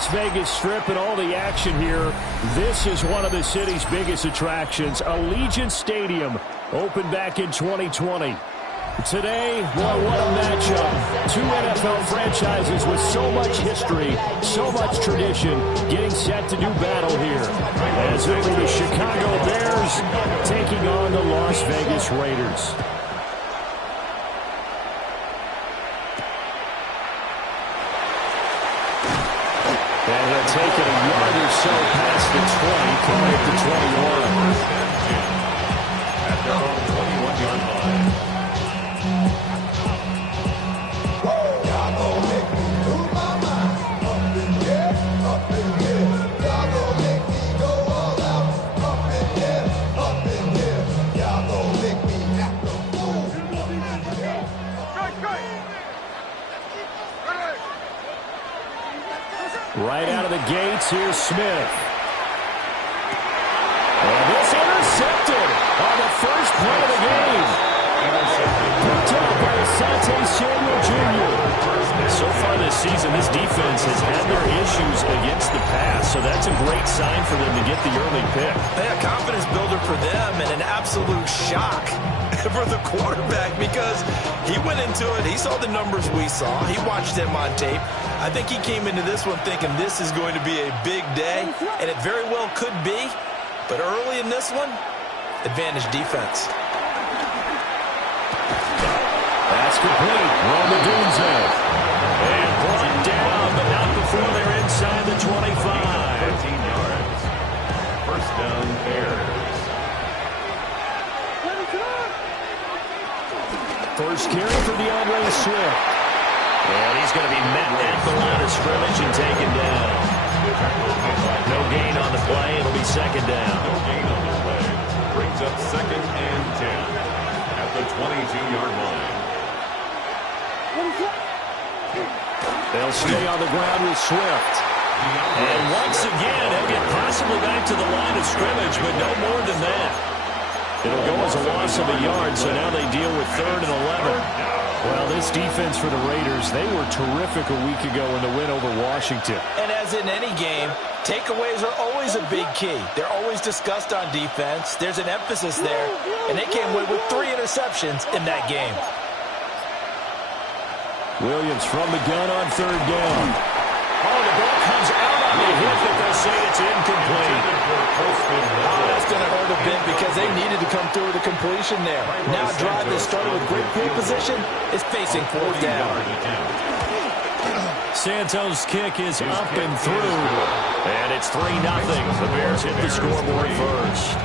Las Vegas Strip and all the action here. This is one of the city's biggest attractions. Allegiant Stadium opened back in 2020. Today, boy, what a matchup. Two NFL franchises with so much history, so much tradition, getting set to do battle here. As it'll be the Chicago Bears taking on the Las Vegas Raiders. And he'll take it a yard or so past the 20, calling it the 21. At their own 21-yard line. Right out of the gates, here's Smith. And it's intercepted on the first play of the game. Picked up by Asante Samuel Jr. So far this season, this defense has had their issues against the pass, so that's a great sign for them to get the early pick. A confidence builder for them and an absolute shock for the quarterback because he went into it. He saw the numbers we saw. He watched them on tape. I think he came into this one thinking this is going to be a big day, and it very well could be. But early in this one, advantage defense. That's complete. Roma Dunze. And brought down, but not before they're inside the 25. 13 yards. First down, Bears. First carry for DeAndre Swift. And he's going to be met at the line of scrimmage and taken down. No gain on the play. It'll be second down. No gain on the play. Brings up second and 10 at the 22-yard line. They'll stay on the ground with Swift. And once again, he'll get possibly back to the line of scrimmage, but no more than that. It'll go as a loss of a yard, so now they deal with 3rd and 11. Well, this defense for the Raiders, they were terrific a week ago in the win over Washington. And as in any game, takeaways are always a big key. They're always discussed on defense. There's an emphasis there, and they came away with 3 interceptions in that game. Williams from the gun on 3rd down. Oh, the ball comes out on the hit, but they'll say it's incomplete. That's going to hurt a bit because they needed to come through with a completion there. Now a drive that started with great field position is facing 4th down. Santos' kick is up and through. And it's 3-0. The Bears hit the scoreboard first.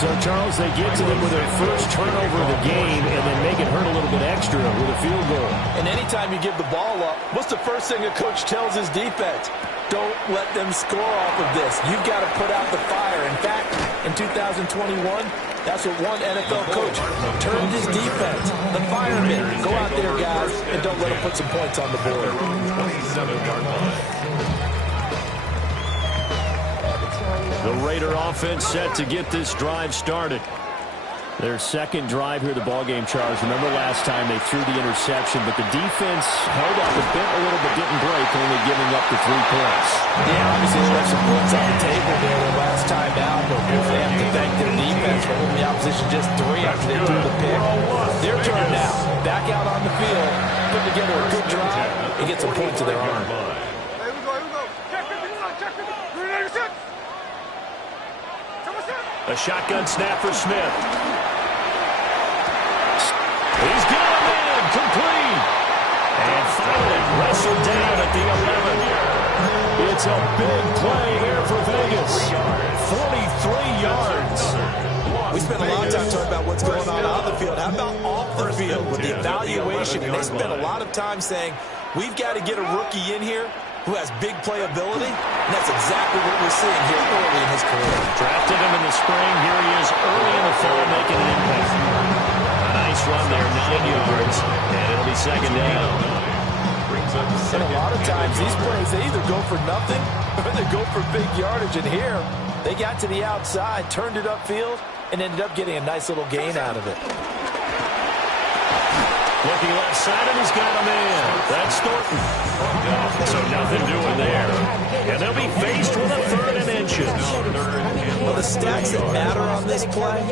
So, Charles, they get to them with their first turnover of the game and then make it hurt a little bit extra with a field goal. And anytime you give the ball up, what's the first thing a coach tells his defense? Don't let them score off of this. You've got to put out the fire. In fact, in 2021, that's what one NFL coach turned his defense. The firemen. Go out there, guys, and don't let them put some points on the board. 27-yard line. The Raider offense set to get this drive started. Their second drive here, the ballgame, Charles. Remember last time they threw the interception, but the defense held up a bit, a little bit, didn't break, only giving up the 3 points. Yeah, obviously they left some points on the table there the last time out, but they have to thank their defense for holding the opposition just 3 after they threw the pick. Their turn now. Back out on the field, put together a good drive, and get some points of their own. A shotgun snap for Smith. He's got him in, complete. And finally wrestled down at the 11. It's a big play here for Vegas. 43 yards. We spent a lot of time talking about what's going on the field. How about off the field with the evaluation? And they spent a lot of time saying, we've got to get a rookie in here who has big playability, and that's exactly what we're seeing here early in his career. Drafted him in the spring. Here he is early in the fall making an impact. A nice run there, 9 yards, and it'll be second down. And a lot of times these plays, they either go for nothing or they go for big yardage. And here, they got to the outside, turned it upfield, and ended up getting a nice little gain out of it. Looking left side, and he's got him in. That's Thornton. So nothing doing there. stats that matter on this play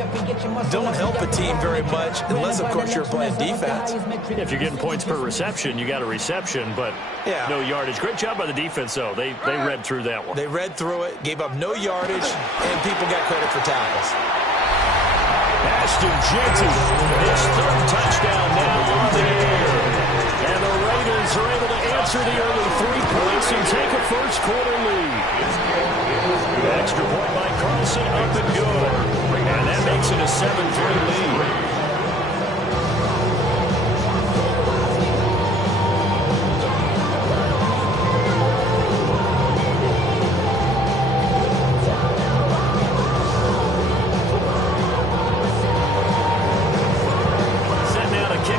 don't help a team very much unless, of course, you're playing defense. If you're getting points per reception, you got a reception, but no yardage. Great job by the defense, though. They read through that one. They read through it, gave up no yardage, and people got credit for tackles. Ashton Jeanty, his third touchdown now on the air. And the Raiders are able to answer the early 3 points and take a first-quarter lead. Extra point by Carlson, up and good. And that makes it a 7-3 lead.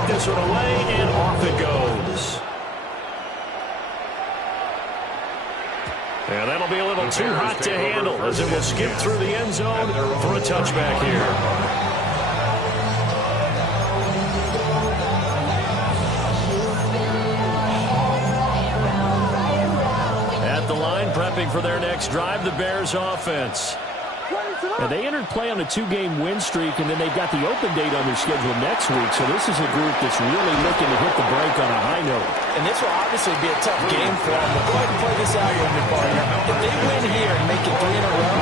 This one away, and off it goes. And that'll be a little too hot to handle as it will skip through the end zone for a touchback here. At the line, prepping for their next drive, the Bears offense. And they entered play on a 2-game win streak, and then they've got the open date on their schedule next week. So this is a group that's really looking to hit the break on a high note. And this will obviously be a tough game for them. But go ahead and play this out with me, partner. If they win here and make it 3 in a row,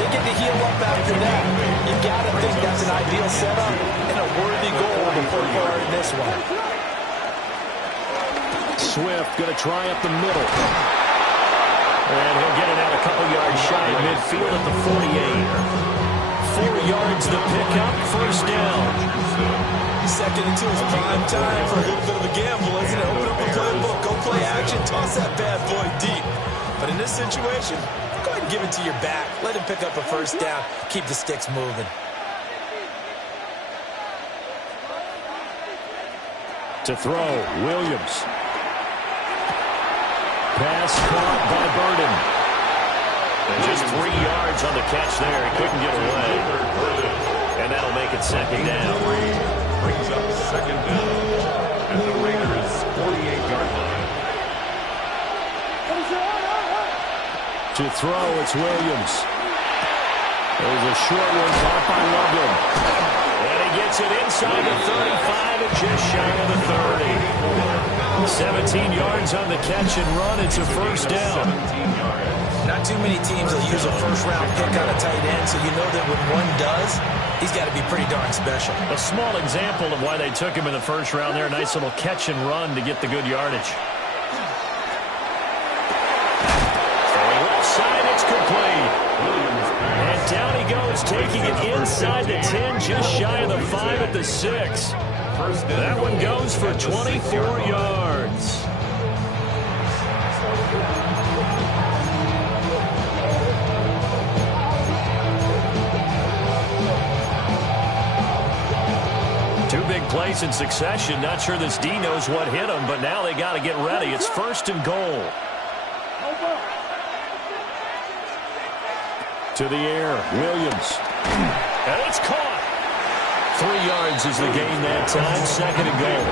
they get to heal up after that. You got to think that's an ideal setup and a worthy goal to put forward in this one. Swift going to try up the middle. And he'll get it out a couple yards shy of midfield at the 48. 4 yards the pickup, first down. Second and 2 is prime time for a little bit of a gamble, isn't it? Open up the playbook, go play action, toss that bad boy deep. But in this situation, go ahead and give it to your back. Let him pick up a first down, keep the sticks moving. To throw, Williams. Pass caught by Burden. And just 3 yards on the catch there. He couldn't get away. And that'll make it second down. Brings up second down at the Raiders' 48-yard line. To throw, it's Williams. There's a short one caught by Loveland. And he gets it inside the 35 and just shy of the 30. 17 yards on the catch and run. It's a first down. Not too many teams will use a first-round pick on a tight end, so you know that when one does, he's got to be pretty darn special. A small example of why they took him in the first round there. Nice little catch and run to get the good yardage. Throwing left side, it's complete. And down he goes, taking it inside the 10, just shy of the 5 at the 6. That one goes for 24 yards. Two big plays in succession. Not sure this D knows what hit him, but now they got to get ready. It's first and goal. To the air, Williams. And it's caught. 3 yards is the gain that time. Second and goal.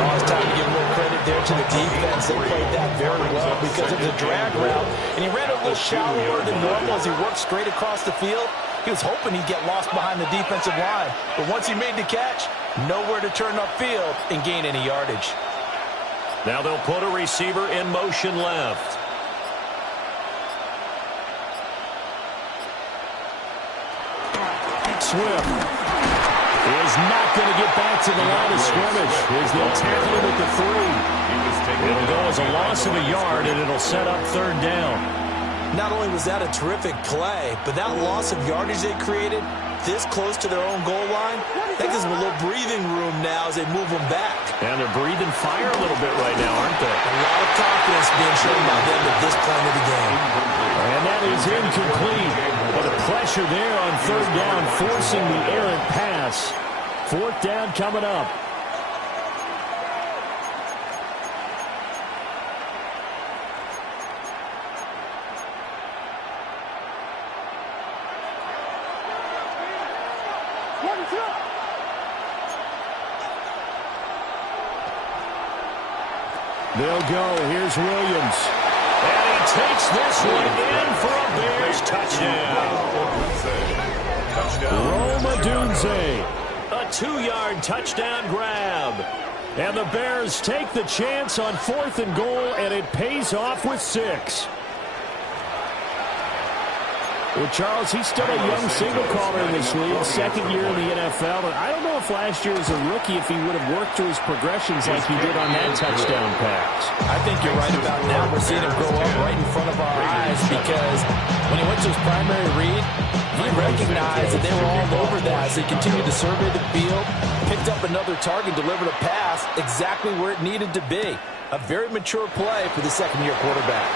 Oh, it's time to give a little credit there to the defense. They played that very well because it was a drag route. And he ran a little shallower than normal as he worked straight across the field. He was hoping he'd get lost behind the defensive line. But once he made the catch, nowhere to turn upfield and gain any yardage. Now they'll put a receiver in motion left. Swift is not going to get back to the line of scrimmage as they'll tackle him at the 3. It'll go as a loss of a yard, and it'll set up third down. Not only was that a terrific play, but that loss of yardage they created this close to their own goal line, that gives them a little breathing room now as they move them back. And they're breathing fire a little bit right now, aren't they? A lot of confidence being shown by them at this point of the game. And that is incomplete. But the pressure there on third down, forcing the errant pass. Fourth down coming up. They'll go. Here's Williams. And he takes Puts this one in for a Bears touchdown. Roma Dunze. A 2-yard touchdown grab. And the Bears take the chance on 4th and goal, and it pays off with 6. Well, Charles, he's still a young single caller in this league, second year in the NFL. And I don't know if last year as a rookie, if he would have worked through his progressions like he did on that touchdown pass. I think you're right about now. We're seeing him grow up right in front of our eyes because when he went to his primary read, he recognized that they were all over that as he continued to survey the field, picked up another target, delivered a pass exactly where it needed to be. A very mature play for the second-year quarterback.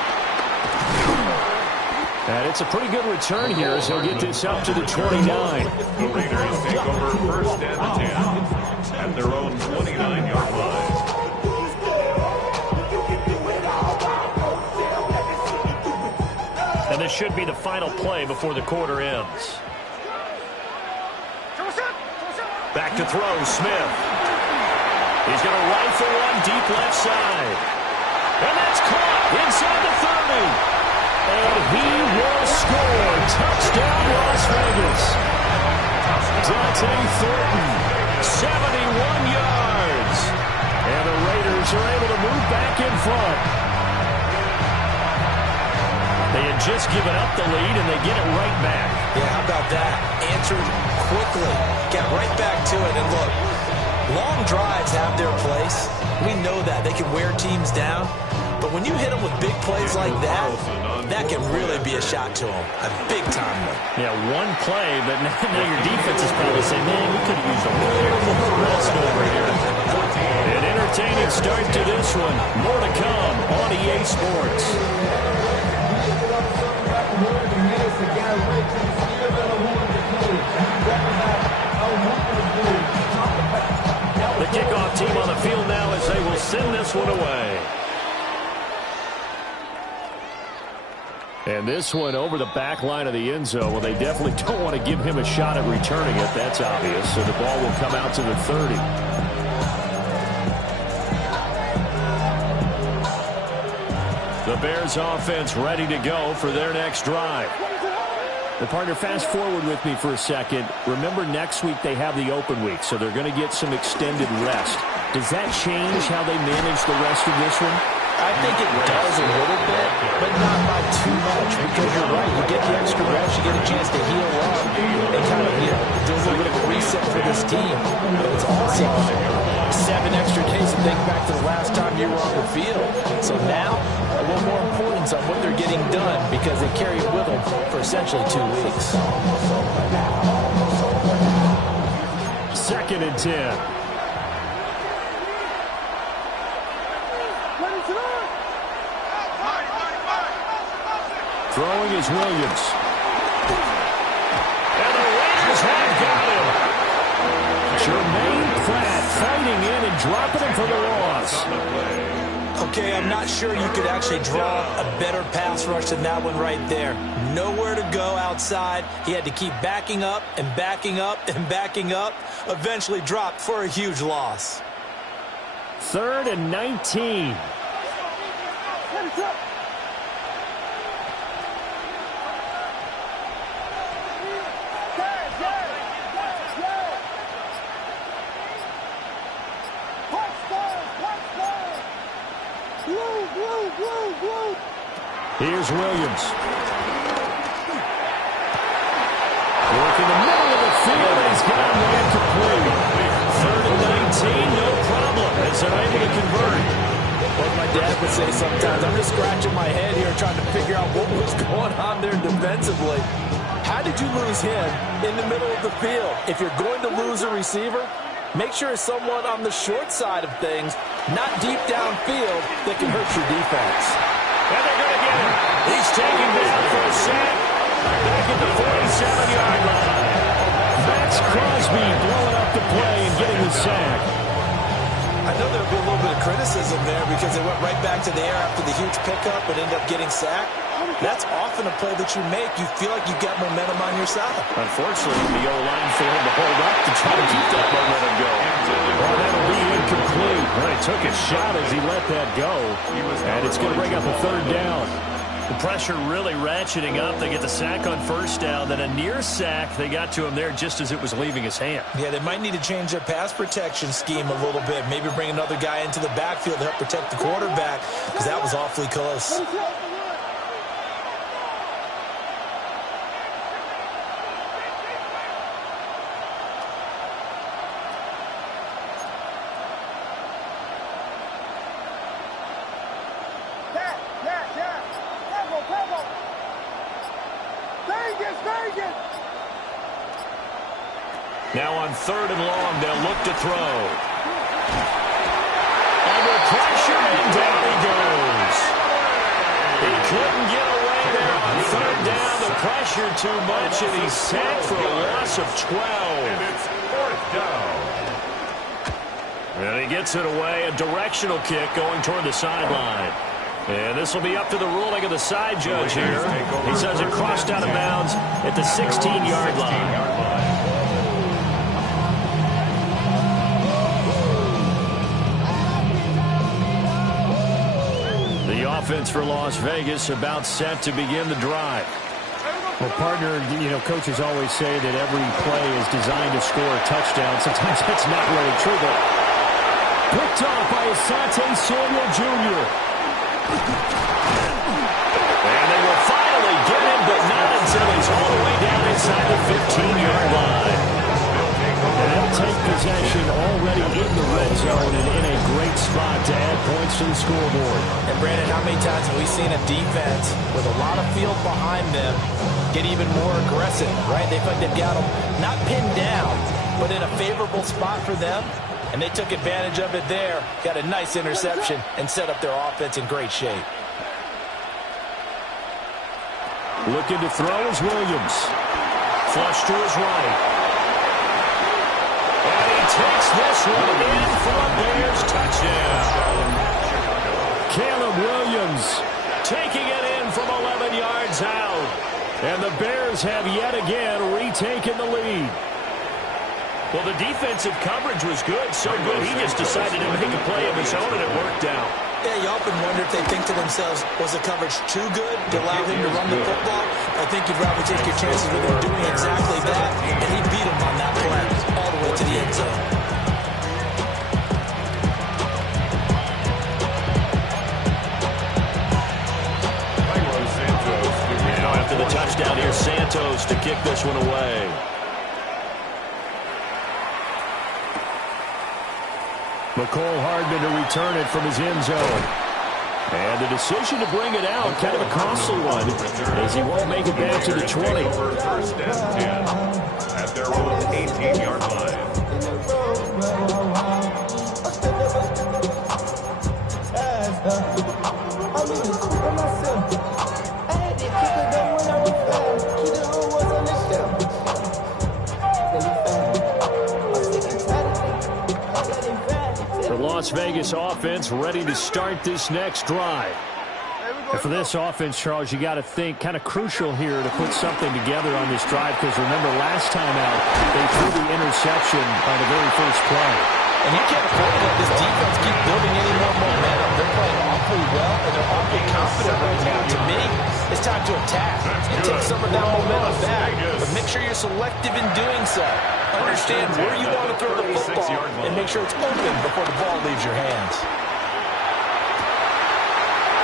And it's a pretty good return here as he'll get this up to the 29. The Raiders take over 1st and 10 at their own 29-yard line. And this should be the final play before the quarter ends. Back to throw, Smith. He's going to rifle one deep left side. And that's caught inside the 30. And he will score. Touchdown, Las Vegas. Dante Thornton, 71 yards. And the Raiders are able to move back in front. They had just given up the lead, and they get it right back. Yeah, how about that? Answered quickly. Got right back to it. And look, long drives have their place. We know that. They can wear teams down. But when you hit them with big plays like that, that can really be a shot to them. A big-time one. Yeah, one play, but now your defense is probably saying, man, we could have used a little more rest over here. An entertaining start to this one. More to come on EA Sports. The kickoff team on the field now as they will send this one away. And this one over the back line of the end zone. Well, they definitely don't want to give him a shot at returning it. That's obvious. So the ball will come out to the 30. The Bears offense ready to go for their next drive. The partner, fast forward with me for a second. Remember, next week they have the open week, so they're going to get some extended rest. Does that change how they manage the rest of this one? I think it does a little bit, but not by too much, because you're right. You get the extra rest, you get a chance to heal up, and kind of, do a little bit of a reset for this team. But it's also 7 extra days to think back to the last time you were on the field. So now, a little more importance on what they're getting done, because they carry it with them for essentially 2 weeks. 2nd and 10. Throwing is Williams. And the Raiders have got him. Jermaine Pratt fighting in and dropping him for the loss. Okay, I'm not sure you could actually draw a better pass rush than that one right there. Nowhere to go outside. He had to keep backing up and backing up and backing up. Eventually dropped for a huge loss. 3rd and 19. Here's Williams. Work in the middle of the field, and he's got him incomplete. 3rd and 19, no problem, as they're able to convert. What my dad would say sometimes, I'm just scratching my head here trying to figure out what was going on there defensively. How did you lose him in the middle of the field? If you're going to lose a receiver, make sure it's someone on the short side of things, not deep downfield, that can hurt your defense. And they're going to get him. He's taken down for a sack. Back at the 47-yard line. That's Crosby blowing up the play and getting the sack. I know there'll be a little bit of criticism there because they went right back to the air after the huge pickup and ended up getting sacked. That's often a play that you make. You feel like you've got momentum on your side. Unfortunately, the O-line failed to hold up to try to keep that momentum going. Well, that'll be incomplete. Well, he took a shot as he let that go. And it's going to bring up a 3rd down. The pressure really ratcheting up. They get the sack on first down. Then a near sack. They got to him there just as it was leaving his hand. Yeah, they might need to change their pass protection scheme a little bit. Maybe bring another guy into the backfield to help protect the quarterback, because that was awfully close. Now on 3rd and long, they'll look to throw. Under pressure, and down he goes. He couldn't get away there on 3rd down. The pressure too much, and he's sacked for a loss of 12. And it's 4th down. And he gets it away, a directional kick going toward the sideline. And this will be up to the ruling of the side judge here. He says it crossed out of bounds at the 16-yard line. The offense for Las Vegas about set to begin the drive. Well, partner, coaches always say that every play is designed to score a touchdown. Sometimes that's not really true, but picked off by Asante Samuel Jr. And they will finally get him, but not until he's all the way down inside the 15-yard line. And they'll take possession already in the red zone and in a great spot to add points to the scoreboard. And Brandon, how many times have we seen a defense with a lot of field behind them get even more aggressive, right? They feel like they've got them not pinned down, but in a favorable spot for them. And they took advantage of it there, got a nice interception, and set up their offense in great shape. Looking to throw is Williams. Flush to his right. And he takes this one in for a Bears touchdown. Caleb Williams Taking it in from 11 yards out. And the Bears have yet again retaken the lead. Well, the defensive coverage was good, so good he just decided to make a play of his own, and it worked out. Yeah, you often wonder if they think to themselves, was the coverage too good to allow him to run the football? I think you'd rather take your chances with him doing exactly that, and he beat him on that play all the way to the end zone. Now after the touchdown, here's Santos to kick this one away. McCole Hardman to return it from his end zone. And the decision to bring it out, kind of a costly one, as he won't make it back to the 20. First and 10 at their own 18-yard line. Las Vegas offense ready to start this next drive. And for this offense, Charles, you got to think kind of crucial here to put something together on this drive, because remember last time out they threw the interception on the very first play. And you can't afford to let this defense keep building any more momentum. They're playing awfully well, and they're awfully confident right now. To me, it's time to attack and take some of that momentum back. But make sure you're selective in doing so. Understand where you want to throw the football and make sure it's open before the ball leaves your hands.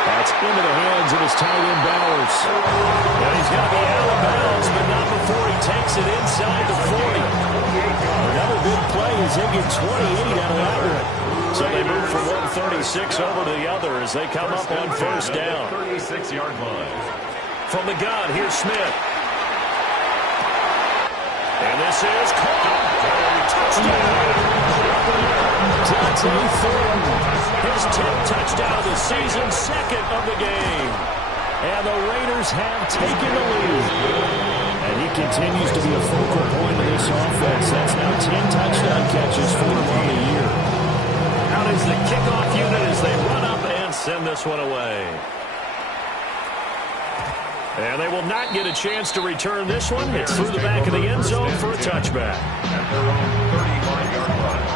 That's into the hands of his tight end Bowers. And he's going to be out of bounds, but not before he takes it inside the 40. Another big play is he gets 28 out of Everett. So they move from 136 over to the other as they come up on first down. 36-yard line. From the gun, here's Smith. And this is caught. Touchdown. Dante Thornton, His 10th touchdown of the season, second of the game. and the Raiders have taken the lead. And he continues to be a focal point of this offense. That's now 10 touchdown catches for him on the year. Out is the kickoff unit as they run up and send this one away. And they will not get a chance to return this one. It's through the back of the end zone for a touchback. At their own 35-yard line.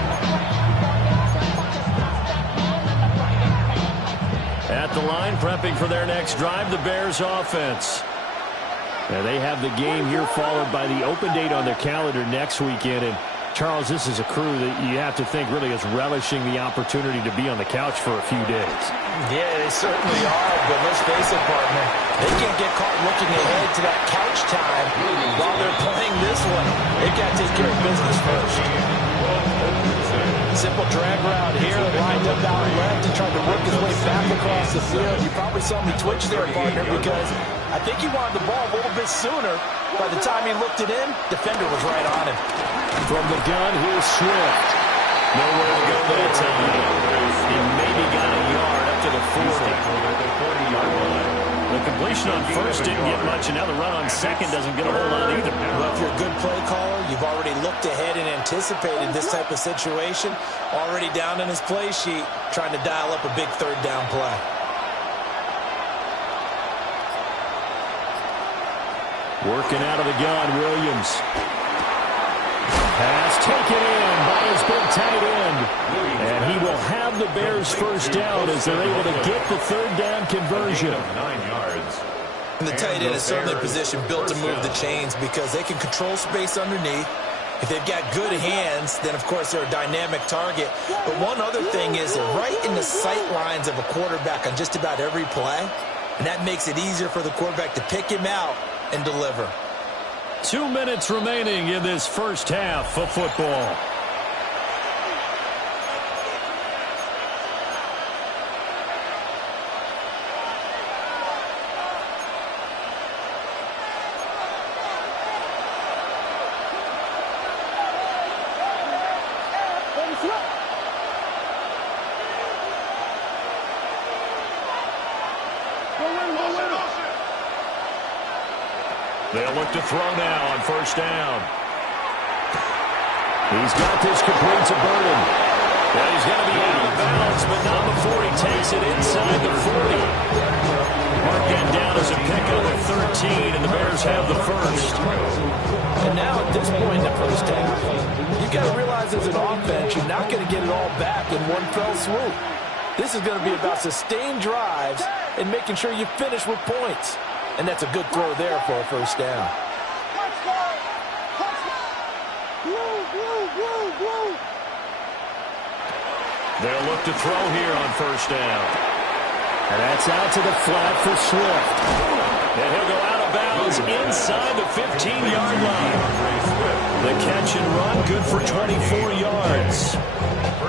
At the line, prepping for their next drive, the Bears offense. Now they have the game here followed by the open date on their calendar next weekend. And Charles, this is a crew that you have to think really is relishing the opportunity to be on the couch for a few days. Yeah, they certainly are, but let's face it, partner. They can't get caught looking ahead to that couch time while they're playing this one. They've got to take care of business first. Simple drag route here, lined up out left and tried to work his way back across the field. You probably saw me twitch there, partner, because I think he wanted the ball a little bit sooner. By the time he looked it in, defender was right on him. From the gun, here's Swift. Nowhere to go that time. He maybe got a yard up to the 40-yard line. The completion on first didn't get much, and now the run on second doesn't get a whole lot either. Well, if you're a good play caller, you've already looked ahead and anticipated this type of situation. Already down in his play sheet, trying to dial up a big third down play. Working out of the gun, Williams. Pass taken in by his big tight end. And he will have the Bears first down as they're able to get the third down conversion. 9 yards. And the tight end is certainly a position built to move the chains because they can control space underneath. If they've got good hands, then of course they're a dynamic target. But one other thing is they're right in the sight lines of a quarterback on just about every play. And that makes it easier for the quarterback to pick him out and deliver. 2 minutes remaining in this first half of football. They'll look to throw now on first down. He's got this complete to Burden. Well, he's going to be out of bounds, but not before he takes it inside the 40. Mark that down as a pickup at 13, and the Bears have the first. And now at this point in the first half, you've got to realize as an offense, you're not going to get it all back in one fell swoop. This is going to be about sustained drives and making sure you finish with points. And that's a good throw there for a first down. They'll look to throw here on first down. And that's out to the flat for Swift. And he'll go out of bounds inside the 15-yard line. The catch and run, good for 24 yards.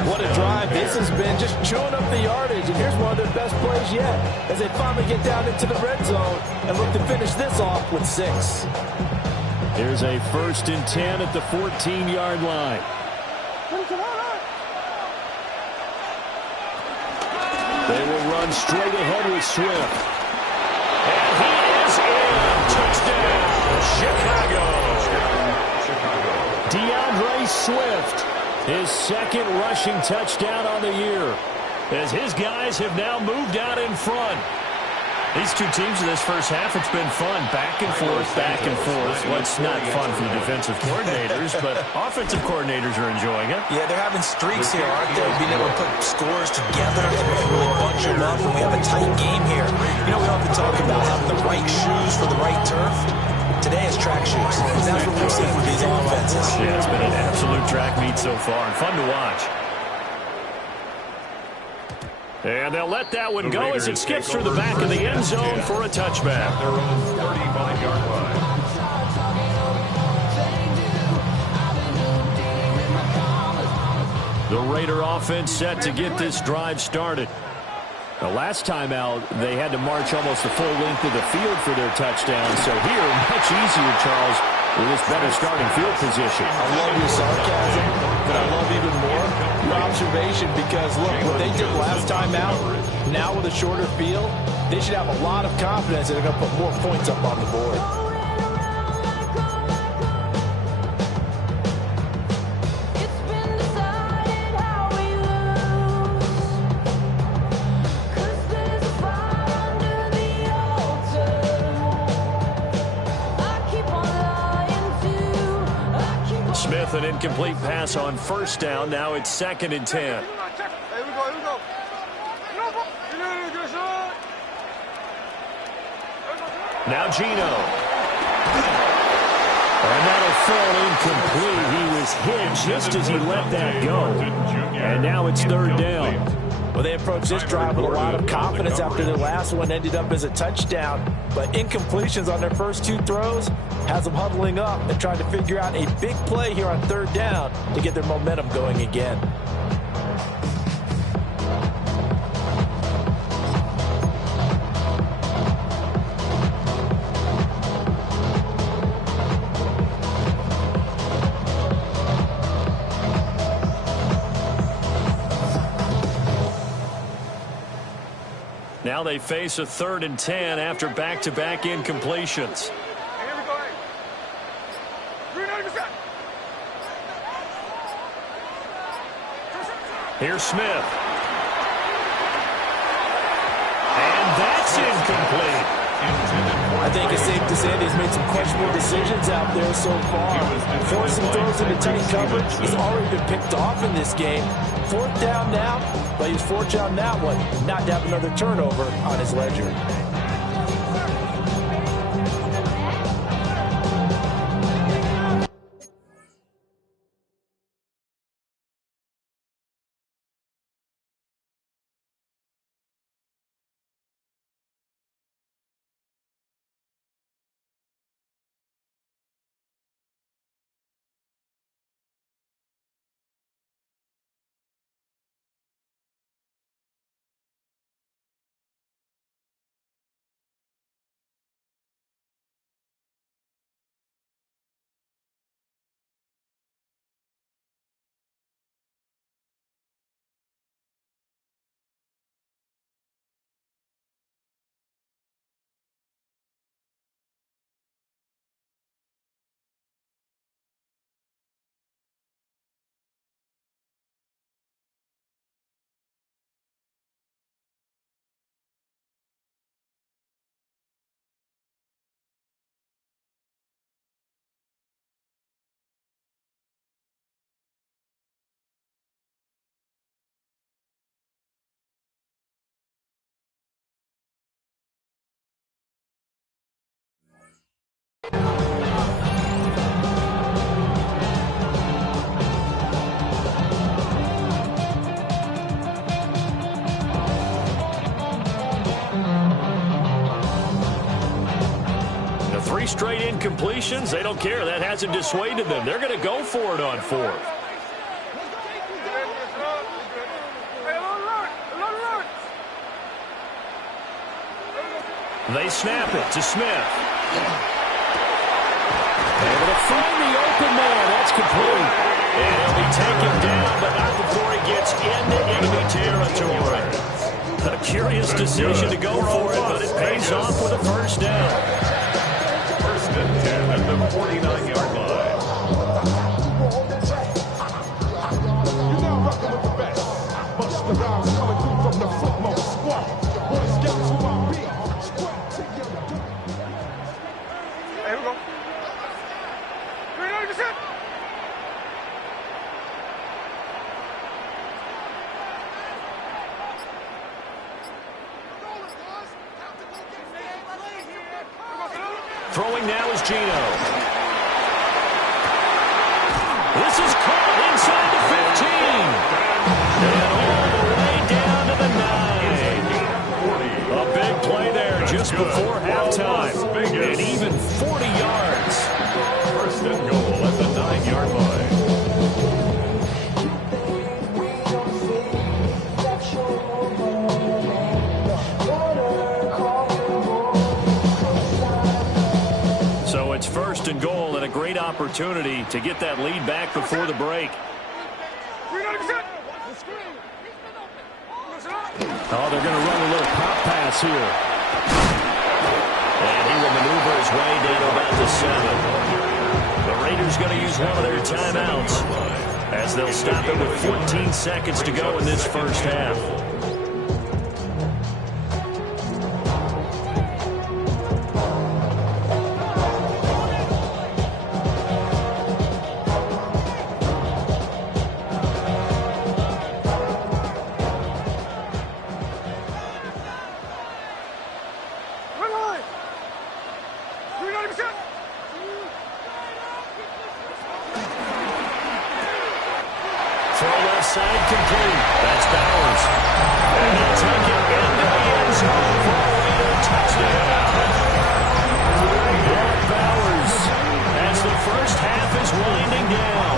What a drive this has been, just chewing up the yardage. And here's one of their best plays yet as they finally get down into the red zone and look to finish this off with 6. Here's a 1st and 10 at the 14-yard line. They will run straight ahead with Swift. And he is in. Touchdown, Chicago. DeAndre Swift, his 2nd rushing touchdown on the year, as his guys have now moved out in front. These two teams in this first half, it's been fun. Back and forth, back and forth. Well, it's not fun for the defensive coordinators, but offensive coordinators are enjoying it. Yeah, they're having streaks here, aren't they? Being able to put scores together and really bunch them up, and we have a tight game here. You know, we often talk about having the right shoes for the right turf. Today is track shoes. That's what we've seen with these offenses. Yeah, it's been an absolute track meet so far, and fun to watch. And they'll let that one go as it skips through the back of the end zone for a touchback. Their own 35-yard line. The Raider offense set to get this drive started. The last time out, they had to march almost the full length of the field for their touchdown. So here, much easier, Charles, with this better starting field position. I love your sarcasm, but I love even more your observation because, look, what they did last time out, now with a shorter field, they should have a lot of confidence that they're going to put more points up on the board. Smith, an incomplete pass on first down. Now it's 2nd and 10. Here we go. Now Gino. And that'll fall incomplete. He was hit just as he let that go. And now it's third down. Well, they approached this drive with a lot of confidence after their last one ended up as a touchdown. But incompletions on their first two throws has them huddling up and trying to figure out a big play here on third down to get their momentum going again. Now they face a 3rd and 10 after back-to-back incompletions. Here's Smith. And that's incomplete. I think it's safe to say that he's made some questionable decisions out there so far. Forcing throws into tight coverage. He's already been picked off in this game. 4th down now, but he's fortunate on that one not to have another turnover on his ledger. Straight incompletions, they don't care. That hasn't dissuaded them. They're going to go for it on 4th. They snap it to Smith. Able to find the open man. That's complete. And he'll be taken down, but not before he gets into enemy territory. A curious decision to go for it, but it pays off with a first down. At the 49-yard line. You're now rocking with the best. Bust the rhymes coming through from the footmost squad. Boy Scouts who I be. Squad to your door. Here we go. 300%. Throwing now is Gino. This is caught inside the 15. And all the way down to the 9. A big play there just before halftime. And even 40 yards. 1st and goal at the 9-yard line. It's 1st and goal and a great opportunity to get that lead back before the break. Oh, they're going to run a little pop pass here. And he will maneuver his way down to about the 7. The Raiders going to use one of their timeouts as they'll stop it with 14 seconds to go in this first half. Throw left side complete. That's Bowers. And he'll take it into the end zone for a Raider touchdown. Brock Bowers, as the first half is winding down.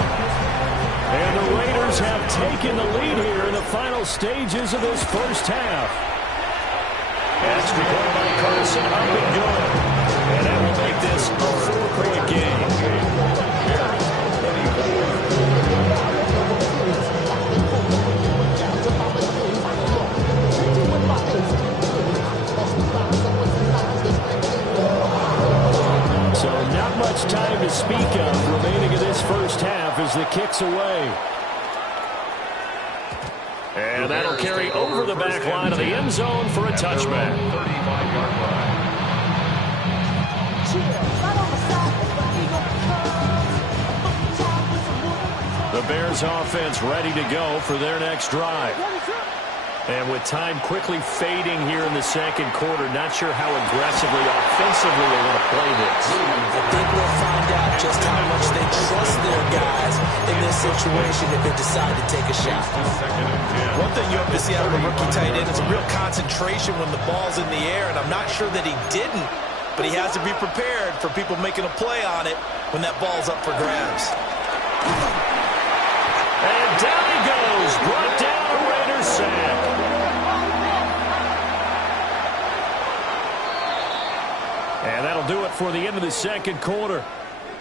And the Raiders have taken the lead here in the final stages of this first half. Extra point by Carson, up and good. And that will make this a 4-point game. So not much time to speak of remaining in this first half as the kick's away. And that'll carry over the back line of the end zone for a touchback. 35-yard line. The Bears offense ready to go for their next drive. And with time quickly fading here in the second quarter, not sure how aggressively, offensively they want to play this. I think we'll find out just how much they trust their guys in this situation if they decide to take a shot. One thing you have to see out of a rookie tight end is a real concentration when the ball's in the air, and I'm not sure that he didn't, but he has to be prepared for people making a play on it when that ball's up for grabs. And down he goes, brought down a Raiders sack. And that'll do it for the end of the second quarter.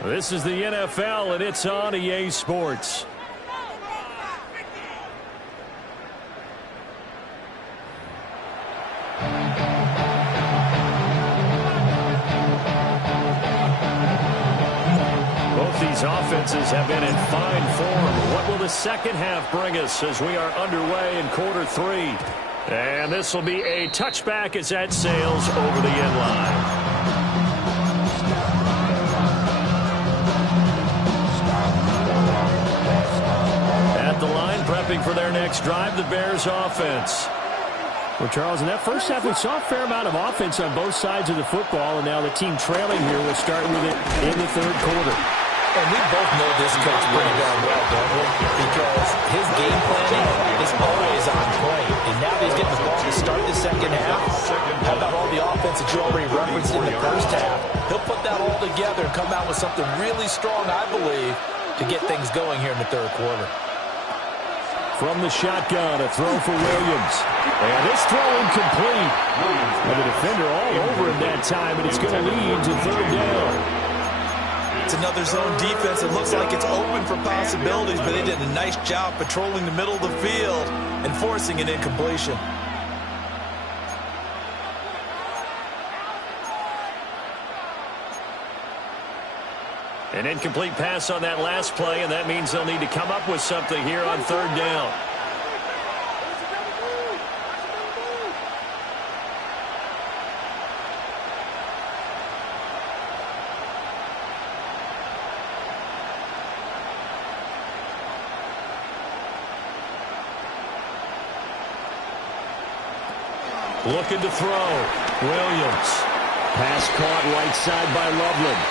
This is the NFL, and it's on EA Sports. Both these offenses have been in fine form. What will the second half bring us as we are underway in quarter three? And this will be a touchback as that sails over the end line. At the line, prepping for their next drive, the Bears offense. Well, Charles, in that first half, we saw a fair amount of offense on both sides of the football, and now the team trailing here will start with it in the third quarter. And we both know this coach pretty darn well, don't we? Because his game planning is always on point. And now he's getting the ball to start the second half. How about all the offense that you already referenced in the first half? He'll put that all together and come out with something really strong, I believe, to get things going here in the third quarter. From the shotgun, a throw for Williams. And this throw incomplete. And the defender all over him that time, and it's going to lead to third down. It's another zone defense. It looks like it's open for possibilities, but they did a nice job patrolling the middle of the field and forcing an incompletion. An incomplete pass on that last play, and that means they'll need to come up with something here on third down. Looking to throw. Williams. Pass caught right side by Loveland.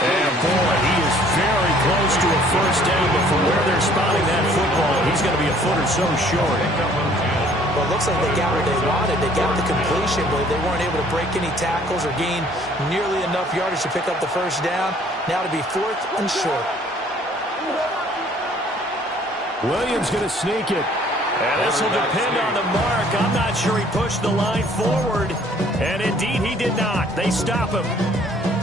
And, boy, he is very close to a first down, but from where they're spotting that football, he's going to be a foot or so short. Well, it looks like they got what they wanted. They got the completion, but they weren't able to break any tackles or gain nearly enough yardage to pick up the first down. Now to be fourth and short. Williams going to sneak it. And this will depend on the mark. I'm not sure he pushed the line forward. And indeed, he did not. They stop him.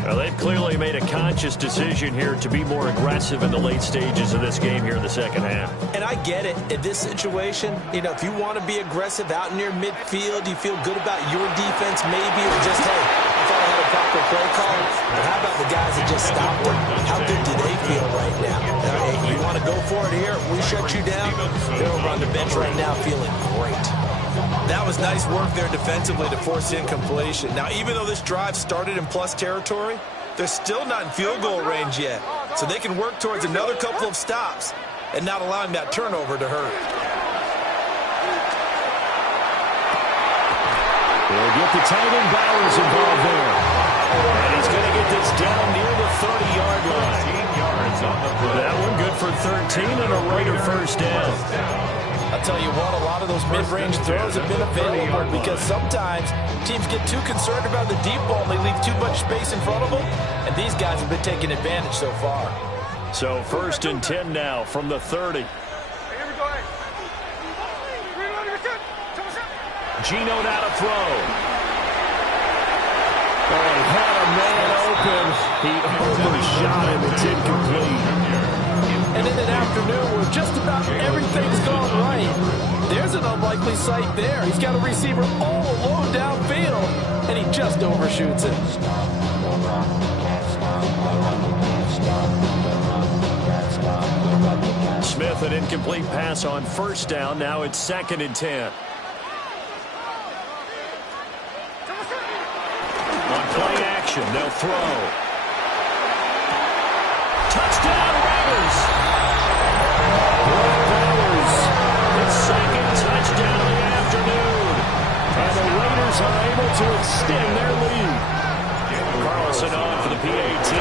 Well, they've clearly made a conscious decision here to be more aggressive in the late stages of this game here in the second half. And I get it. In this situation, you know, if you want to be aggressive out near midfield, you feel good about your defense maybe, or just, hey, I thought I had a proper play call. But how about the guys that just stopped them? How good do they feel right now? Hey, you want to go for it here? We shut you down. They're over on the bench right now feeling great. That was nice work there defensively to force incompletion. Now, even though this drive started in plus territory, they're still not in field goal range yet. So they can work towards another couple of stops and not allowing that turnover to hurt. They'll get the tight end Bowers involved there. And he's going to get this done That one good for 13 and a Raider first down. I'll tell you what, a lot of those mid-range throws have been available because sometimes teams get too concerned about the deep ball and they leave too much space in front of them, and these guys have been taking advantage so far. So 1st and 10 now from the 30. Gino out to throw. Oh, he had a man open. He overshot him. It's incomplete. And in an afternoon where just about everything's gone right, there's an unlikely sight there. He's got a receiver all alone downfield, and he just overshoots it. Smith, an incomplete pass on 1st down. Now it's 2nd and 10. On play action, they'll throw. Touchdown, Raiders! His 2nd touchdown of the afternoon. And the Raiders are able to extend their lead. Carlson on for the PAT.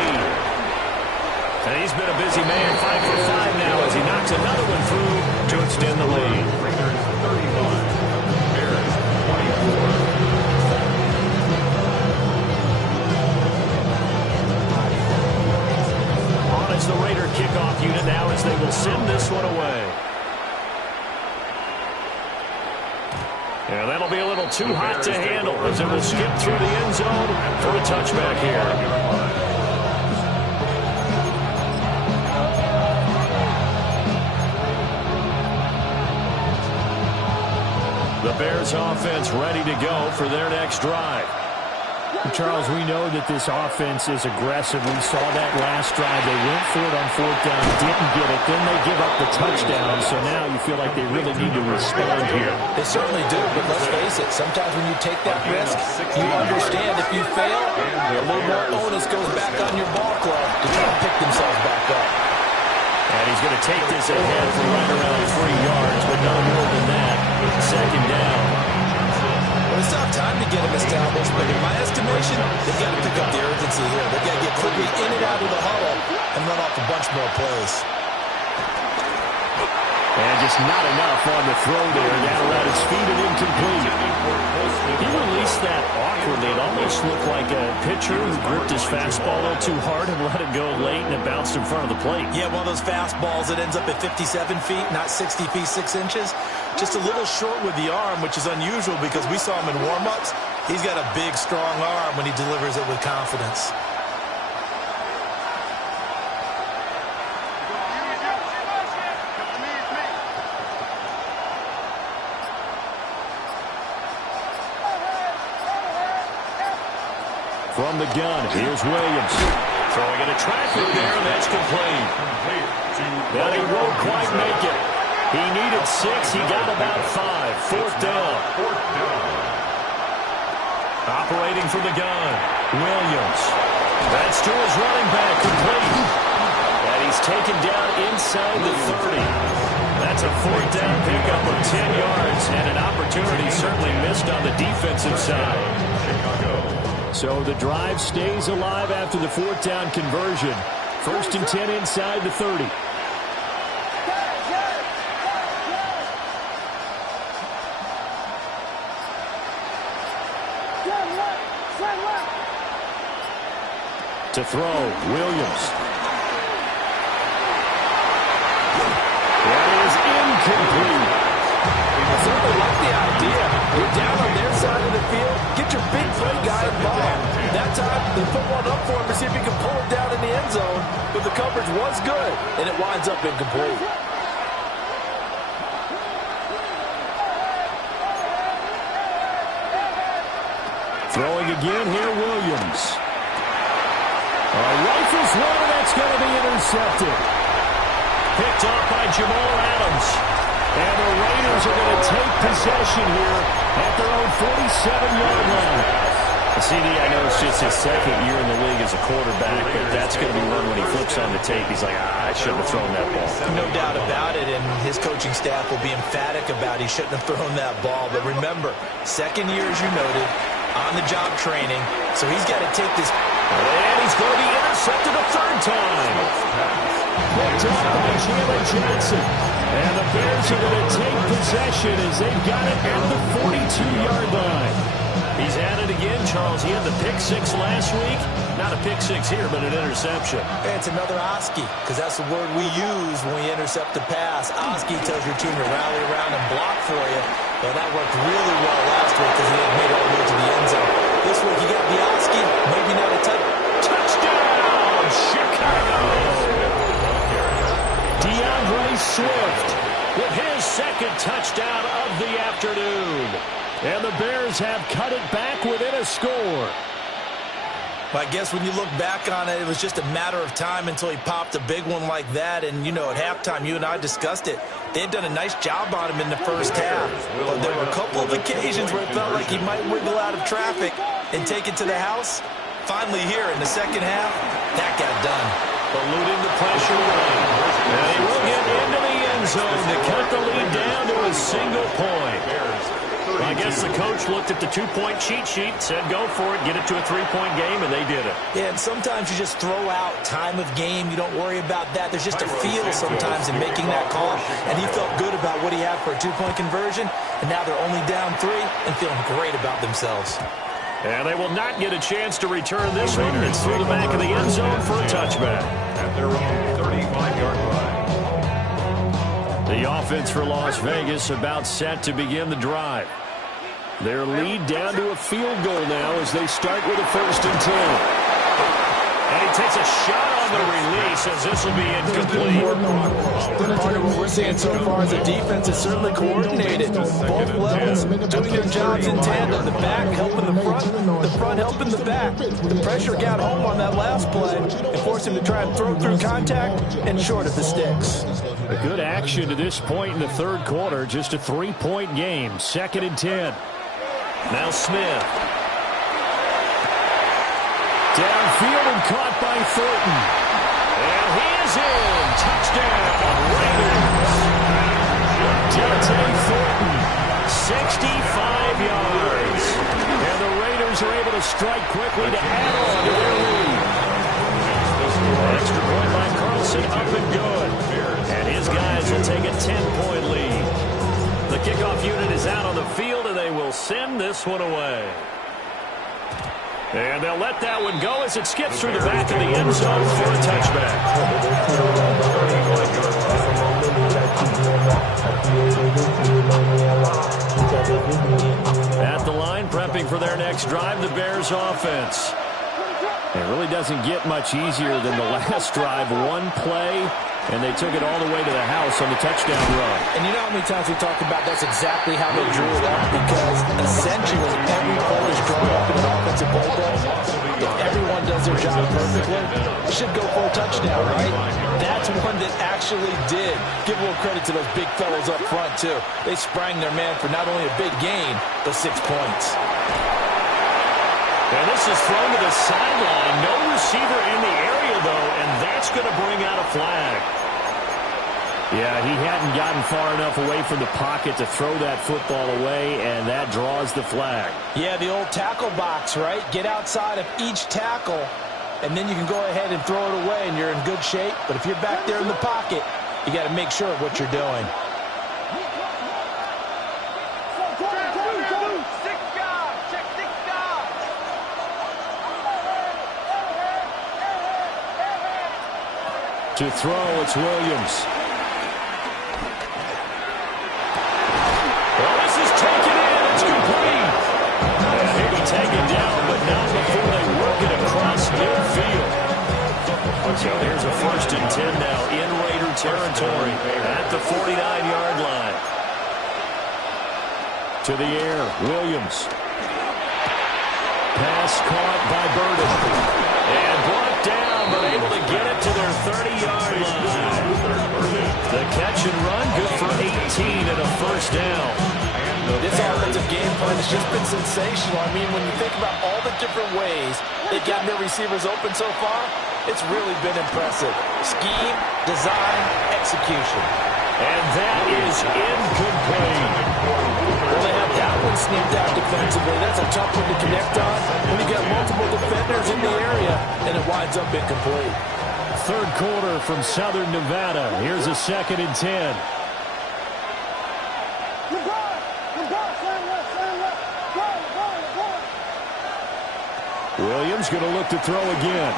And he's been a busy man, 5 for 5 now as he knocks another one through to extend the lead. Raiders 31, Bears 24. On as the Raider kickoff unit now as they will send this one away. And that'll be a little too hot to handle as it will skip through the end zone for a touchback here. The Bears offense ready to go for their next drive. Charles, we know that this offense is aggressive. We saw that last drive. They went for it on 4th down, didn't get it. Then they give up the touchdown. So now you feel like they really need to respond here. They certainly do, but let's face it. Sometimes when you take that risk, you understand if you fail, a little more onus goes back on your ball club to try to pick themselves back up. And he's going to take this ahead for right around 3 yards, but no more than that. 2nd down. Well, it's not time to get him established, but in my estimation, they've got to pick up the urgency here. They've got to get quickly in and out of the huddle and run off a bunch more plays. And just not enough on the throw there. Down around his feet and incomplete. He released that awkwardly. It almost looked like a pitcher who gripped his fastball a little too hard and let it go late, and it bounced in front of the plate. Yeah, one of those fastballs that ends up at 57 feet, not 60 feet, 6 inches. Just a little short with the arm, which is unusual because we saw him in warm-ups. He's got a big, strong arm when he delivers it with confidence. From the gun, here's Williams. Throwing in a traffic there, and that's complete. But he won't quite make it. He needed 6. He got about 5. 4th down. Operating from the gun, Williams. That's to his running back, complete. And he's taken down inside the 30. That's a 4th down pickup of 10 yards, and an opportunity certainly missed on the defensive side. So the drive stays alive after the 4th down conversion. 1st and 10 inside the 30. To throw, Williams. That is incomplete. I certainly like the idea. You're down on their side of the field. Get your big play guy involved. That time, they put one up for him to see if he can pull it down in the end zone. But the coverage was good, and it winds up incomplete. Throwing again here, Williams. Rifles one, and that's going to be intercepted. Picked off by Jamal Adams. And the Raiders are going to take possession here at their own 47-yard line. CD, I know it's just his 2nd year in the league as a quarterback, but that's going to be one when he flips on the tape. He's like, I shouldn't have thrown that ball. No doubt about it, and his coaching staff will be emphatic about he shouldn't have thrown that ball. But remember, 2nd year, as you noted, on-the-job training, so he's got to take this. And he's going to be intercepted a 3rd time. picked up by Jalen Johnson. And the Bears are going to take possession as they've got it at the 42-yard line. He's at it again, Charles. He had the pick six last week. Not a pick six here, but an interception. It's another Oski, because that's the word we use when we intercept the pass. Oski tells your team to rally around and block for you. Well, that worked really well last week because he had made it all the way to the end zone. This week, you got the Oski, maybe not a touchdown, Chicago! DeAndre Swift with his second touchdown of the afternoon. And the Bears have cut it back within a score. I guess when you look back on it, it was just a matter of time until he popped a big one like that. And, you know, at halftime, you and I discussed it. They had done a nice job on him in the first half. But there were a couple of occasions where it felt like he might wiggle out of traffic and take it to the house. Finally here in the second half, that got done. Eluding the pressure run. And he will get into the end zone to cut the lead down to a single point. I guess the coach looked at the two-point cheat sheet, said go for it, get it to a three-point game, and they did it. Yeah, and sometimes you just throw out time of game. You don't worry about that. There's just a feel sometimes in making that call, and he felt good about what he had for a two-point conversion, and now they're only down 3 and feeling great about themselves. And they will not get a chance to return this one. It's through the back of the end zone for a touchback. At their own 35-yard line. The offense for Las Vegas about set to begin the drive. Their lead down to a field goal now as they start with a 1st and 10. And he takes a shot on the release as this will be incomplete. Part of what we're seeing so far is the defense is certainly coordinated. Both levels doing their jobs in tandem. The back helping the front helping the back. The pressure got home on that last play and forced him to try and throw through contact and short of the sticks. A good action to this point in the third quarter. Just a 3-point game. 2nd and 10. Now Smith. Downfield and caught by Thornton. And he is in. Touchdown, Raiders. Dante Thornton, 65 yards. And the Raiders are able to strike quickly to add on to their lead. Extra point by Carlson, up and good. And his guys will take a 10-point lead. The kickoff unit is out on the field, and they will send this one away. And they'll let that one go as it skips through the back of the end zone for a touchback. At the line, prepping for their next drive, the Bears offense. It really doesn't get much easier than the last drive. One play, and they took it all the way to the house on the touchdown run. And you know how many times we talked about that's exactly how they drew it up, because essentially every play is drawn up in an offensive playbook. If everyone does their job perfectly, it should go for a touchdown, right? That's one that actually did. Give a little credit to those big fellows up front, too. They sprang their man for not only a big gain, but 6 points. And this is thrown to the sideline. No receiver in the area, though, and that's going to bring out a flag. Yeah, he hadn't gotten far enough away from the pocket to throw that football away, and that draws the flag. Yeah, the old tackle box, right? Get outside of each tackle, and then you can go ahead and throw it away, and you're in good shape. But if you're back there in the pocket, you got to make sure of what you're doing. To throw, it's Williams. Well, this is taken in. It's complete. And he'll be taken down, but not before they work it across midfield. So here's a 1st and 10 now in Raider territory at the 49-yard line. To the air, Williams. Pass caught by Burden. And brought down, but able to get it to their 30-yard line. The catch and run, good for 18 and a 1st down. This offensive game plan has just been sensational. I mean, when you think about all the different ways they've gotten their receivers open so far, it's really been impressive. Scheme, design, execution. And that is incomplete. Well, they have that one sneaked out defensively. That's a tough one to connect on when you got multiple defenders in the area, and it winds up incomplete. third quarter from Southern Nevada. Here's a 2nd and 10. Williams going to look to throw again.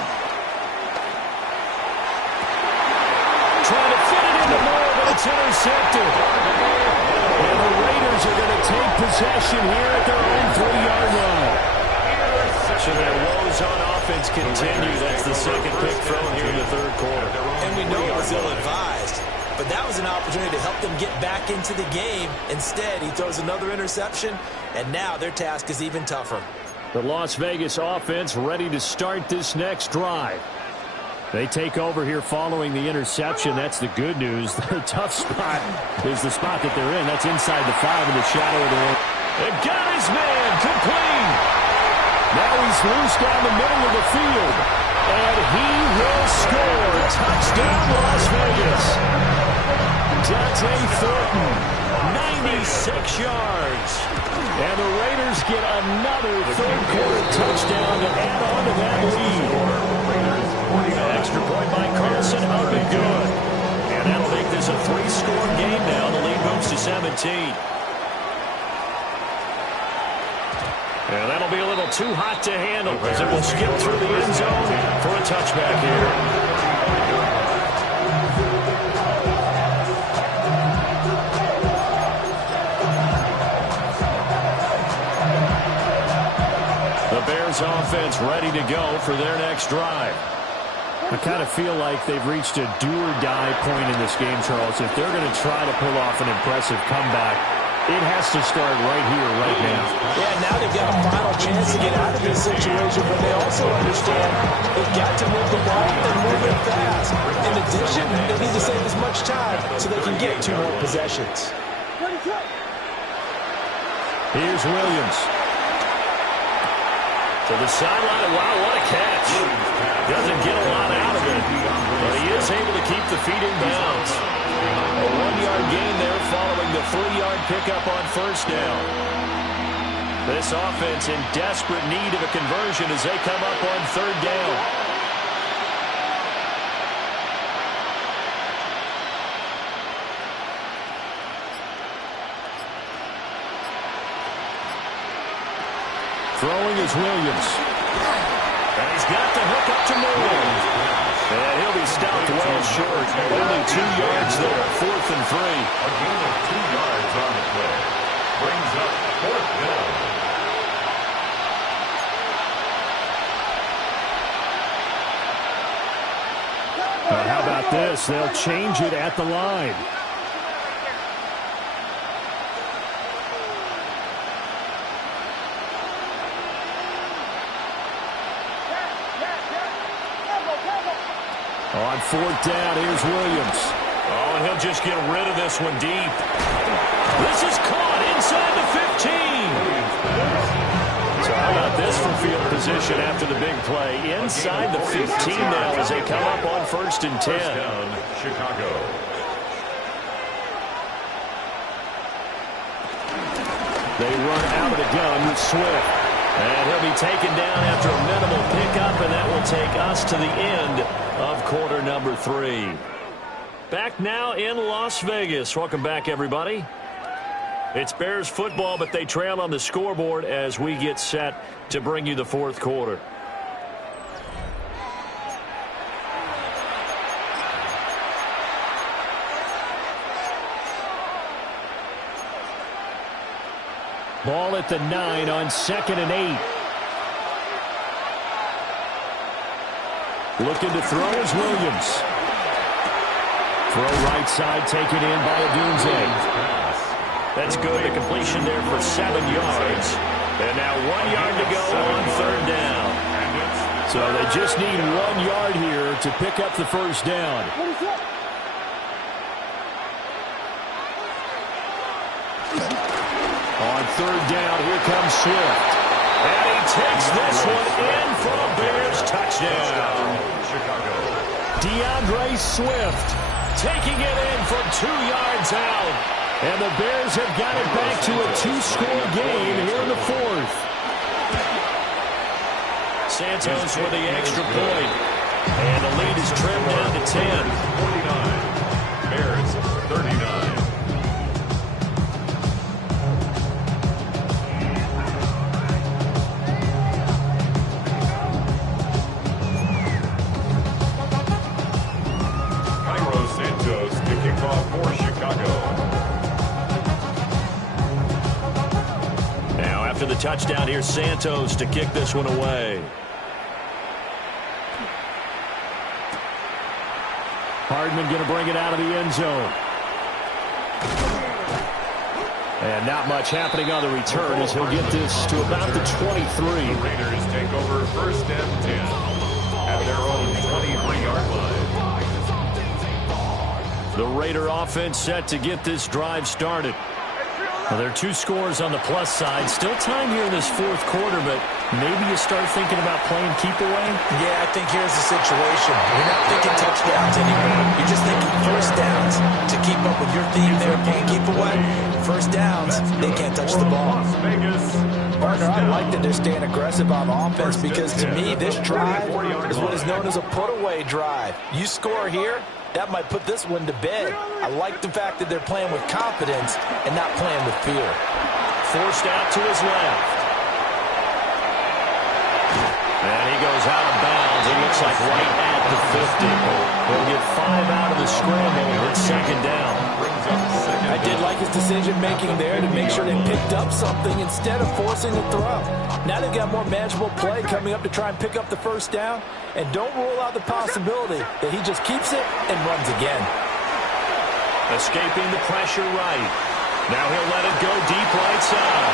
Trying to fit it into Moore, but it's intercepted. And the Raiders are going to take possession here at their own 3-yard line. So their woes on offense continue. That's the 2nd pick thrown here in the third quarter. And we know it was ill-advised, but that was an opportunity to help them get back into the game. Instead, he throws another interception, and now their task is even tougher. The Las Vegas offense ready to start this next drive. They take over here following the interception. That's the good news. The tough spot is the spot that they're in. That's inside the 5 in the shadow of the ring. They got his man complete. Now he's loose down the middle of the field. And he will score. Touchdown, Las Vegas. Dante Thornton, 96 yards. And the Raiders get another third-quarter touchdown to add on to that lead. Extra point by Carlson, up and good. And that'll make this a 3-score game now. The lead moves to 17. And that'll be a little too hot to handle as it will skip through the end zone for a touchback here. Offense ready to go for their next drive. I kind of feel like they've reached a do-or-die point in this game, Charles. If they're going to try to pull off an impressive comeback, it has to start right here, right now. Yeah, now they've got a final chance to get out of this situation, but they also understand they've got to move the ball and move it fast. In addition, they need to save as much time so they can get 2 more possessions. Here's Williams. To the sideline. Wow, what a catch. Doesn't get a lot out of it, but he is able to keep the feet in bounds. A 1-yard gain there following the 3-yard pickup on first down. This offense in desperate need of a conversion as they come up on third down. Throwing is Williams. And he's got the hook up to Moore. And he'll be stopped well short. Only 2 yards there. 4th and 3. A gain of 2 yards on the play. Brings up 4th down. How about this? They'll change it at the line. On 4th down, here's Williams. Oh, and he'll just get rid of this one deep. This is caught inside the 15. So how about this for field position after the big play? Inside the 15 now as they come up on 1st and 10. First down, Chicago. They run out of the gun with Swift. And he'll be taken down after a minimal pickup, and that will take us to the end of quarter number 3. Back now in Las Vegas. Welcome back, everybody. It's Bears football, but they trail on the scoreboard as we get set to bring you the 4th quarter. Ball at the 9 on 2nd and 8. Looking to throw is Williams. Throw right side, taken in by Adunze. That's good. A completion there for 7 yards. And now 1 yard to go on 3rd down. So they just need 1 yard here to pick up the first down. On 3rd down, here comes Swift. And he takes this one in for a Bears touchdown. Chicago. DeAndre Swift taking it in from 2 yards out. And the Bears have got it back to a 2-score game here in the 4th. Santos with the extra point. And the lead is trimmed down 10. 49. Bears 39. To kick off for Chicago. Now after the touchdown, here's Santos to kick this one away. Hardman going to bring it out of the end zone. And not much happening on the return as he'll get this to about the 23. The Raiders take over 1st and 10 at their own 23-yard line. The Raider offense set to get this drive started. Well, there are 2 scores on the plus side. Still time here in this 4th quarter, but maybe you start thinking about playing keep away? Yeah, I think here's the situation. You're not thinking touchdowns anymore. You're just thinking first downs to keep up with your theme there, playing keep away. First downs, they can't touch the ball. Partner, I like that they're staying aggressive on offense because to me, this drive is what is known as a put-away drive. You score here, that might put this one to bed. I like the fact that they're playing with confidence and not playing with fear. Forced out to his left. And he goes out of bounds. It looks like right at the 50. He'll get 5 out of the scramble. It's 2nd down. I did like his decision-making there to make sure they picked up something instead of forcing a throw. Now they've got more manageable play coming up to try and pick up the 1st down. And don't rule out the possibility that he just keeps it and runs again. Escaping the pressure right. Now he'll let it go deep right side.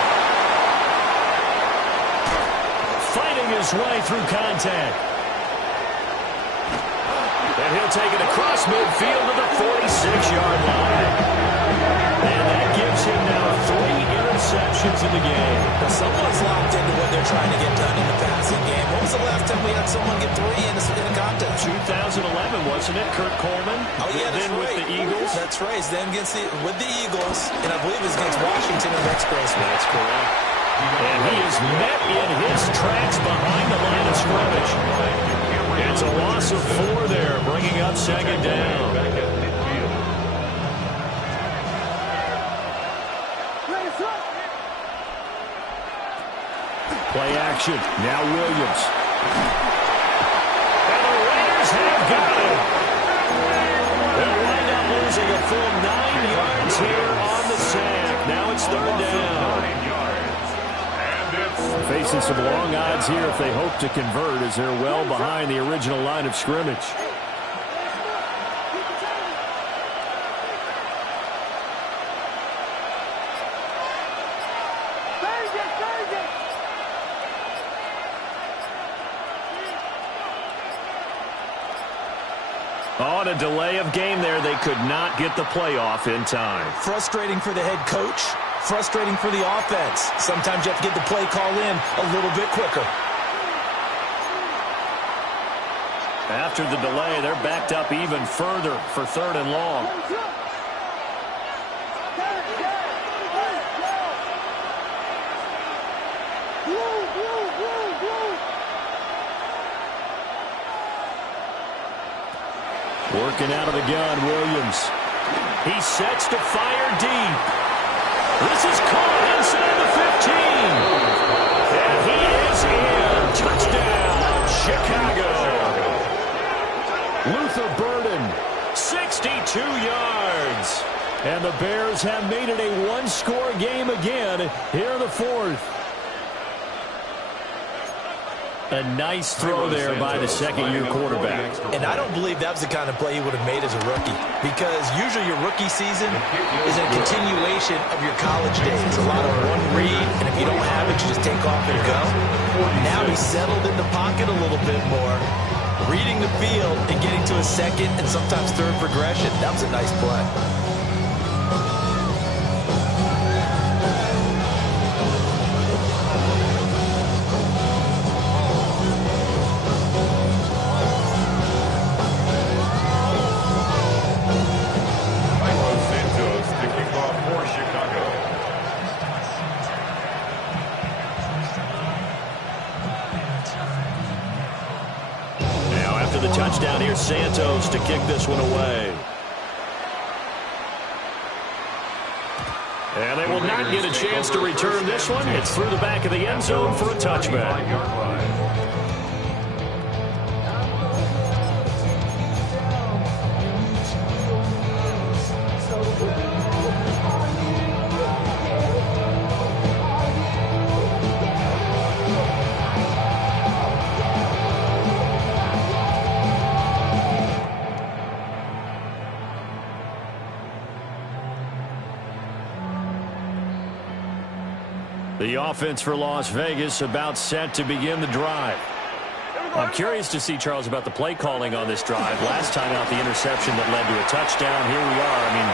Fighting his way through contact. And he'll take it across midfield to the 46-yard line. And that gives him now 3 interceptions in the game. Well, someone's locked into what they're trying to get done in the passing game. When was the last time we had someone get 3 in a contest? 2011, wasn't it? Kurt Coleman. Oh, yeah, that's then right. with the Eagles. That's right. Then with the Eagles, and I believe it's against Washington in next Christmas. That's correct. And he is met in his tracks behind the line of scrimmage. It's a loss of 4 there, bringing up 2nd down. Play action. Now Williams. And the Raiders have got him. They'll wind up losing a full 9 yards here on the sack. Now it's 3rd down. Facing some long odds here if they hope to convert as they're well behind the original line of scrimmage. On a delay of game there, they could not get the playoff in time. Frustrating for the head coach. Frustrating for the offense. Sometimes you have to get the play call in a little bit quicker. After the delay, they're backed up even further for 3rd and long. Working out of the gun, Williams. He sets to fire deep. This is caught inside the 15. And he is in. Touchdown, Chicago. Luther Burden. 62 yards. And the Bears have made it a 1-score game again here in the 4th. A nice throw there by the 2nd-year quarterback. And I don't believe that was the kind of play he would have made as a rookie. Because usually your rookie season is a continuation of your college days. A lot of one read, and if you don't have it, you just take off and go. Now he's settled in the pocket a little bit more, reading the field and getting to a 2nd and sometimes 3rd progression. That was a nice play. the touchdown. Here's Santos to kick this one away. And they will not get a chance to return this one. It's through the back of the end zone for a touchback. The offense for Las Vegas about set to begin the drive. I'm curious to see, Charles, about the play calling on this drive. Last time out, the interception that led to a touchdown. Here we are. I mean,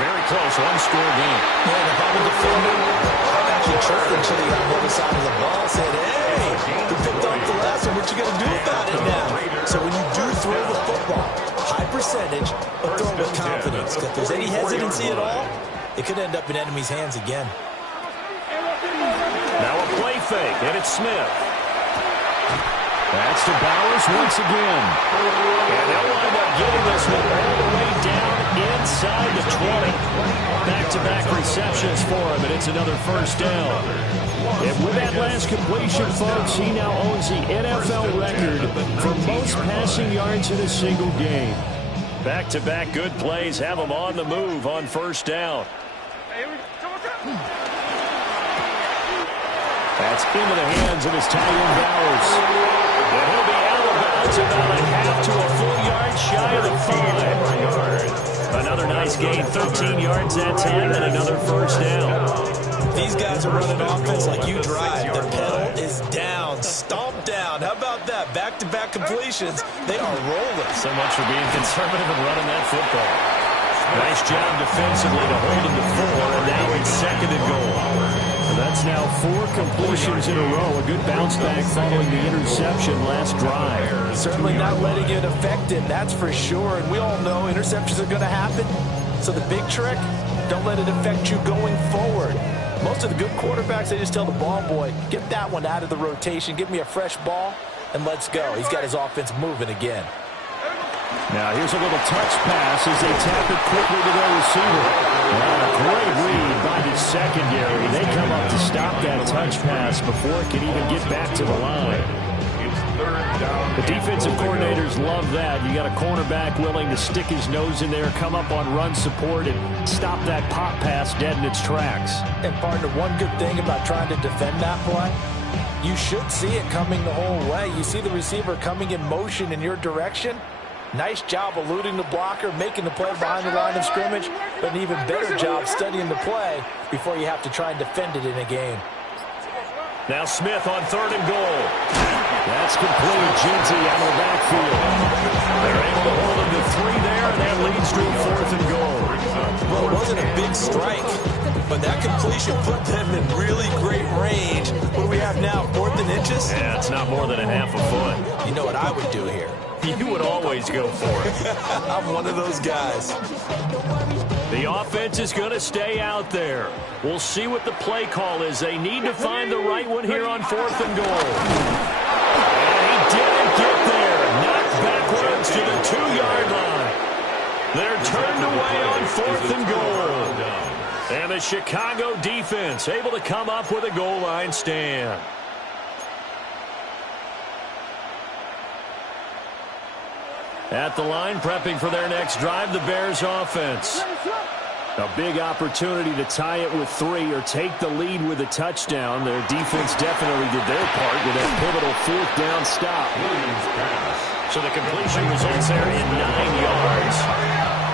very close, one-score game. Yeah, and if I'm a defender, I'm actually chirping to the other side of the ball, said, hey, you picked off the last one. What you going to do about it now? So when you do throw the football, high percentage, but throw with confidence. If there's any hesitancy at all, it could end up in enemy's hands again. Now a play fake, and it's Smith. That's to Bowers once again. And they'll wind up getting this one all the way down inside the 20. Back-to-back receptions for him, and it's another first down. And with that last completion, folks, he now owns the NFL record for most passing yards in a single game. Back-to-back good plays have him on the move on first down. That's into the hands of his tight end, Bowers. And he'll be out of bounds about a half to a full yard shy of the 5. Another nice gain, 13 yards that time, and another first down. These guys are running offense like you drive. The pedal is down, stomped down. How about that? Back-to-back completions. They are rolling. So much for being conservative and running that football. Nice job defensively to hold him to 4, and now it's second and goal. That's now 4 completions in a row. A good bounce back following the interception last drive. Certainly not letting it affect him, that's for sure. And we all know interceptions are going to happen. So the big trick, don't let it affect you going forward. Most of the good quarterbacks, they just tell the ball boy, get that one out of the rotation, give me a fresh ball, and let's go. He's got his offense moving again. Now here's a little touch pass as they tap it quickly to their receiver. A great read by the secondary. They come up to stop that touch pass before it can even get back to the line. The defensive coordinators love that. You got a cornerback willing to stick his nose in there, come up on run support, and stop that pop pass dead in its tracks. And partner, one good thing about trying to defend that play, you should see it coming the whole way. You see the receiver coming in motion in your direction. Nice job eluding the blocker, making the play behind the line of scrimmage, but an even better job studying the play before you have to try and defend it in a game. Now Smith on 3rd and goal. That's complete. Ginty out of the backfield. They're able to hold him to 3 there, and that leads to a 4th and goal. Well, it wasn't a big strike, but that completion put them in really great range. What do we have now, 4th and inches? Yeah, it's not more than a half a foot. You know what I would do here? You would always go for it. I'm one of those guys. The offense is going to stay out there. We'll see what the play call is. They need to find the right one here on 4th and goal. And he didn't get there. Knocked backwards to the 2-yard line. They're turned away on 4th and goal. And the Chicago defense able to come up with a goal line stand. At the line, prepping for their next drive, the Bears offense. A big opportunity to tie it with 3 or take the lead with a touchdown. Their defense definitely did their part with a pivotal 4th down stop. So the completion results there in 9 yards.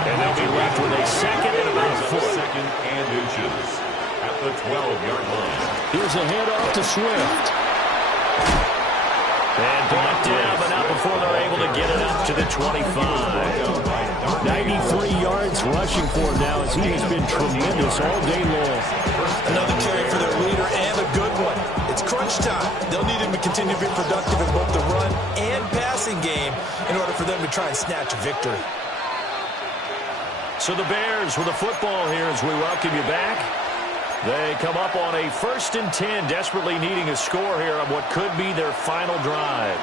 And they'll be left with a second and about a foot. Second and inches at the 12-yard line. Here's a handoff to Swift. And brought down, but not before they're able to get it up to the 25. 93 yards rushing for him now as he has been tremendous all day long. Another carry for their leader and a good one. It's crunch time. They'll need him to continue to be productive in both the run and passing game in order for them to try and snatch a victory. So the Bears with the football here as we welcome you back. They come up on a 1st and 10, desperately needing a score here on what could be their final drive.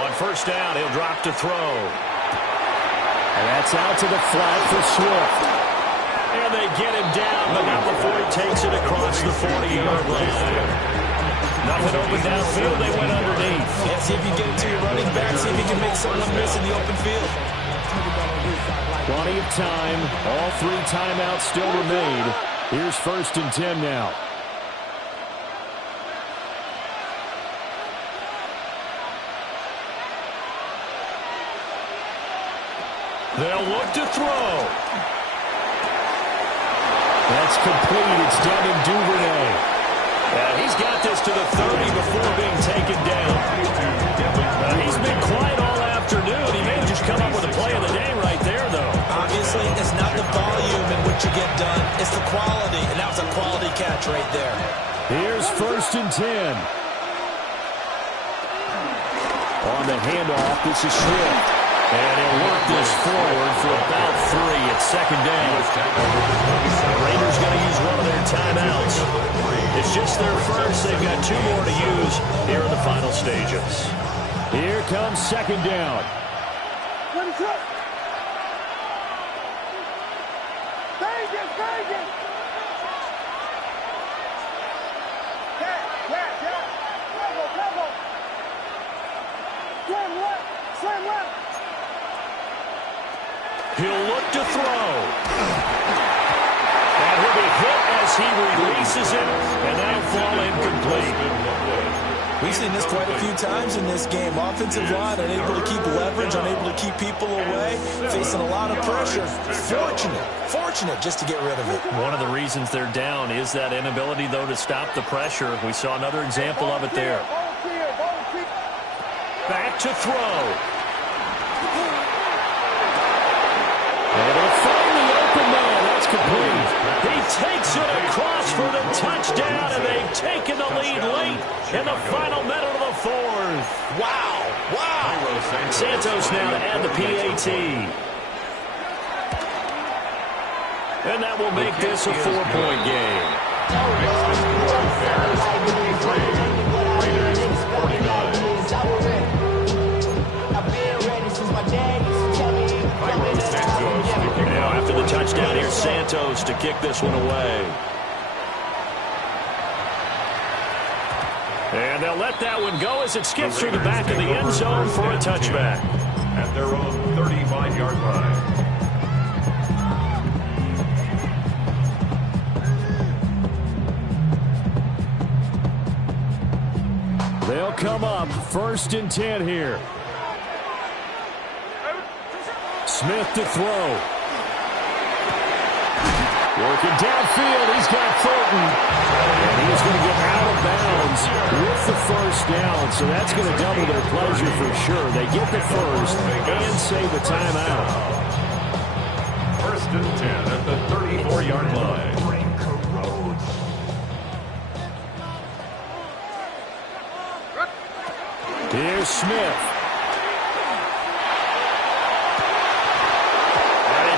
On first down, he'll drop to throw. And that's out to the flat for Swift. And they get him down, but not before he takes it across the 40-yard line. Nothing open downfield. They went underneath. Yeah, see if you get it to your running back. See if you can make someone miss in the open field. Plenty of time. All 3 timeouts still remain. Here's 1st and 10 now. They'll look to throw. That's complete. It's Devin Duvernay. He's got this to the 30 before being taken down. He's been quiet all afternoon. He may have just come up with a play of the day right there, though. Obviously, it's not the volume in which you get done. It's the quality, and that was a quality catch right there. Here's 1st and 10. On the handoff, this is Swift. And he'll work this forward for about 3 at 2nd down. The Raiders going to use one of their timeouts. It's just their first. They've got 2 more to use here in the final stages. Here comes 2nd down. He'll look to throw. And he'll be hit as he releases it, and that'll fall incomplete. We've seen this quite a few times in this game. Offensive line unable to keep leverage, unable to keep people away, facing a lot of pressure. Fortunate just to get rid of it. One of the reasons they're down is that inability, though, to stop the pressure. We saw another example of it there. Back to throw. And he'll find the open man. That's complete. He takes it across for the touchdown, and they've taken the lead late in the final minute of the 4th. Wow. Santos now to add the PAT. And that will make this a 4-point game. Now after the touchdown here, Santos to kick this one away. And they'll let that one go as it skips through the back of the end zone for a touchback. At their own 35-yard line. They'll come up 1st and 10 here. Smith to throw. Working downfield, he's got Fulton. And he's going to get out of bounds with the 1st down. So that's going to double their pleasure for sure. They get the 1st and save a timeout. 1st and 10 at the 34-yard line. Here's Smith.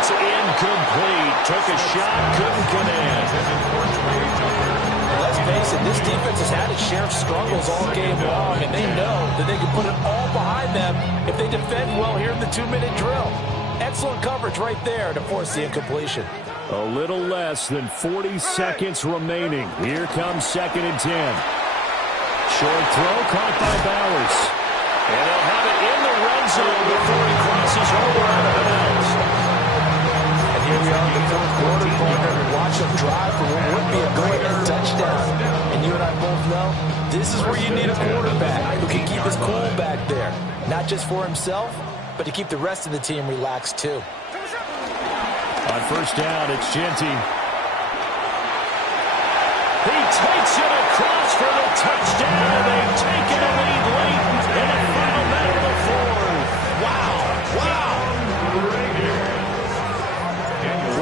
It's incomplete. Took a shot, couldn't connect. Let's face it, this defense has had its share of struggles all game long, and they know that they can put it all behind them if they defend well here in the 2-minute drill. Excellent coverage right there to force the incompletion. A little less than 40 seconds remaining. Here comes 2nd and 10. Short throw caught by Bowers. And he'll have it in the red zone before he crosses over out of bounds. Here we are in the 4th quarter, partner. Watch them drive for what would be a go-ahead touchdown. And you and I both know this is where you need a quarterback who can keep his cool back there. Not just for himself, but to keep the rest of the team relaxed too. On 1st down, it's Genty. He takes it across for the touchdown, and they've taken a lead late in the final minute of the 4th. Wow.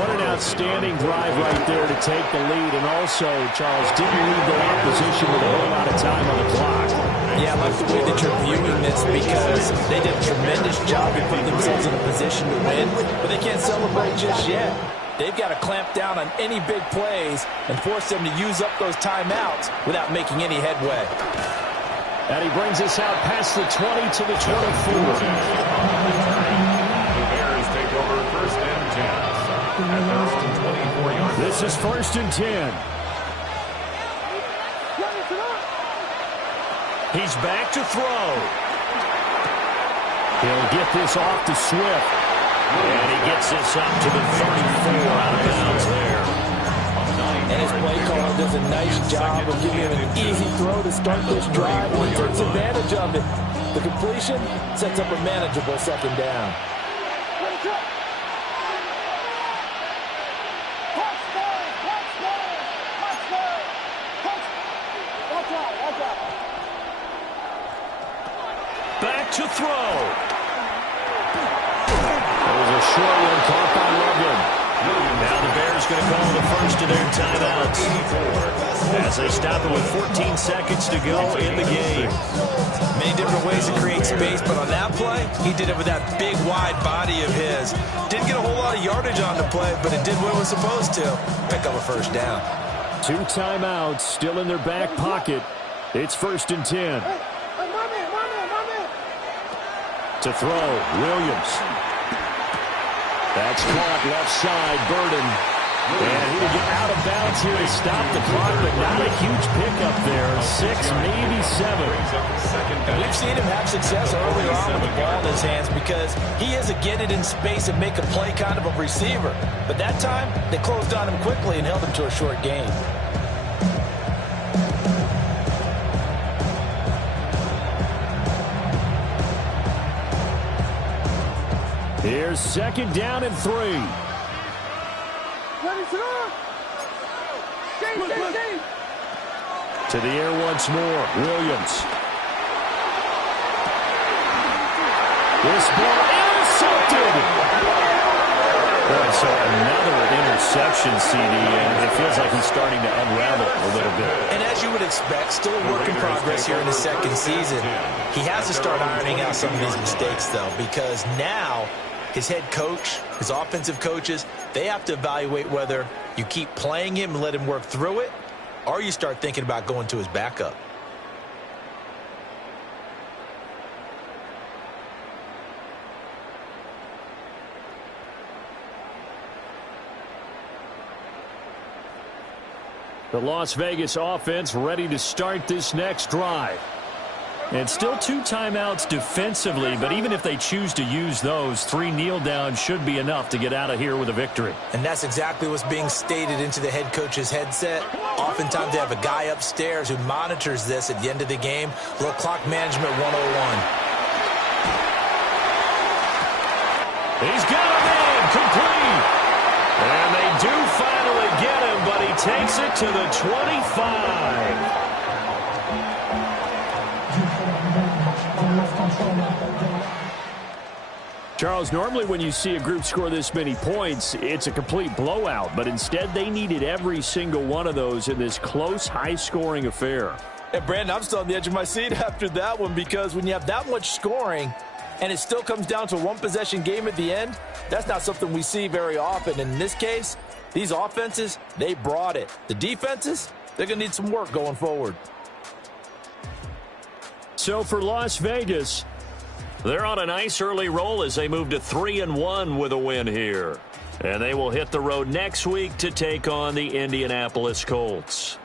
What an outstanding drive right there to take the lead. And also, Charles, didn't leave their opposition with a whole lot of time on the clock. Yeah, I like the way that you're viewing this because they did a tremendous job of putting themselves in a position to win, but they can't celebrate just yet. They've got to clamp down on any big plays and force them to use up those timeouts without making any headway. And he brings us out past the 20 to the 24. The Bears take over first and 10. At their own 24-yard. This is first and 10. He's back to throw. He'll get this off to Swift. And he gets this up to the 34 out of bounds there. And his play caller does a nice job of giving him an easy throw to start this drive, and he takes advantage of it. The completion sets up a manageable second down. Back to throw. That was a short one caught by Loveland. Now the Bears going to call the first of their timeouts as they stop it with 14 seconds to go in the game. Many different ways to create space, but on that play, he did it with that big, wide body of his. Didn't get a whole lot of yardage on the play, but it did what it was supposed to. Pick up a first down. 2 timeouts still in their back pocket. It's first and 10. To throw, Williams. That's caught left side, Burden. And he will get out of bounds here to stop the clock, but not a huge pickup there. 6, maybe 7. And we've seen him have success earlier on with the ball in his hands because he is a get it in space and make a play kind of a receiver. But that time, they closed on him quickly and held him to a short gain. Here's second down and 3. To the air once more, Williams. This ball intercepted. Boy, so another interception, CD, and it feels like he's starting to unravel a little bit. And as you would expect, still a work in progress here in his second season. He has to start ironing out some of these mistakes, though, because now his head coach, his offensive coaches, they have to evaluate whether you keep playing him and let him work through it, or you start thinking about going to his backup. The Las Vegas offense ready to start this next drive. And still 2 timeouts defensively, but even if they choose to use those, 3 kneel downs should be enough to get out of here with a victory. And that's exactly what's being stated into the head coach's headset. Oftentimes they have a guy upstairs who monitors this at the end of the game. A little clock management 101. He's got a man complete. And they do finally get him, but he takes it to the 25. Charles, normally when you see a group score this many points, it's a complete blowout. But instead, they needed every single one of those in this close, high-scoring affair. And, Brandon, I'm still on the edge of my seat after that one because when you have that much scoring and it still comes down to a one-possession game at the end, that's not something we see very often. And in this case, these offenses, they brought it. The defenses, they're going to need some work going forward. So for Las Vegas, they're on a nice early roll as they move to 3-1 with a win here. And they will hit the road next week to take on the Indianapolis Colts.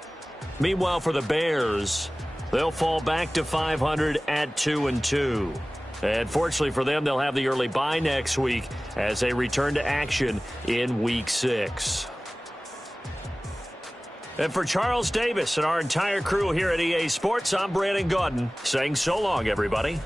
Meanwhile, for the Bears, they'll fall back to 500 at 2-2. And fortunately for them, they'll have the early bye next week as they return to action in Week 6. And for Charles Davis and our entire crew here at EA Sports, I'm Brandon Gaudin saying so long, everybody.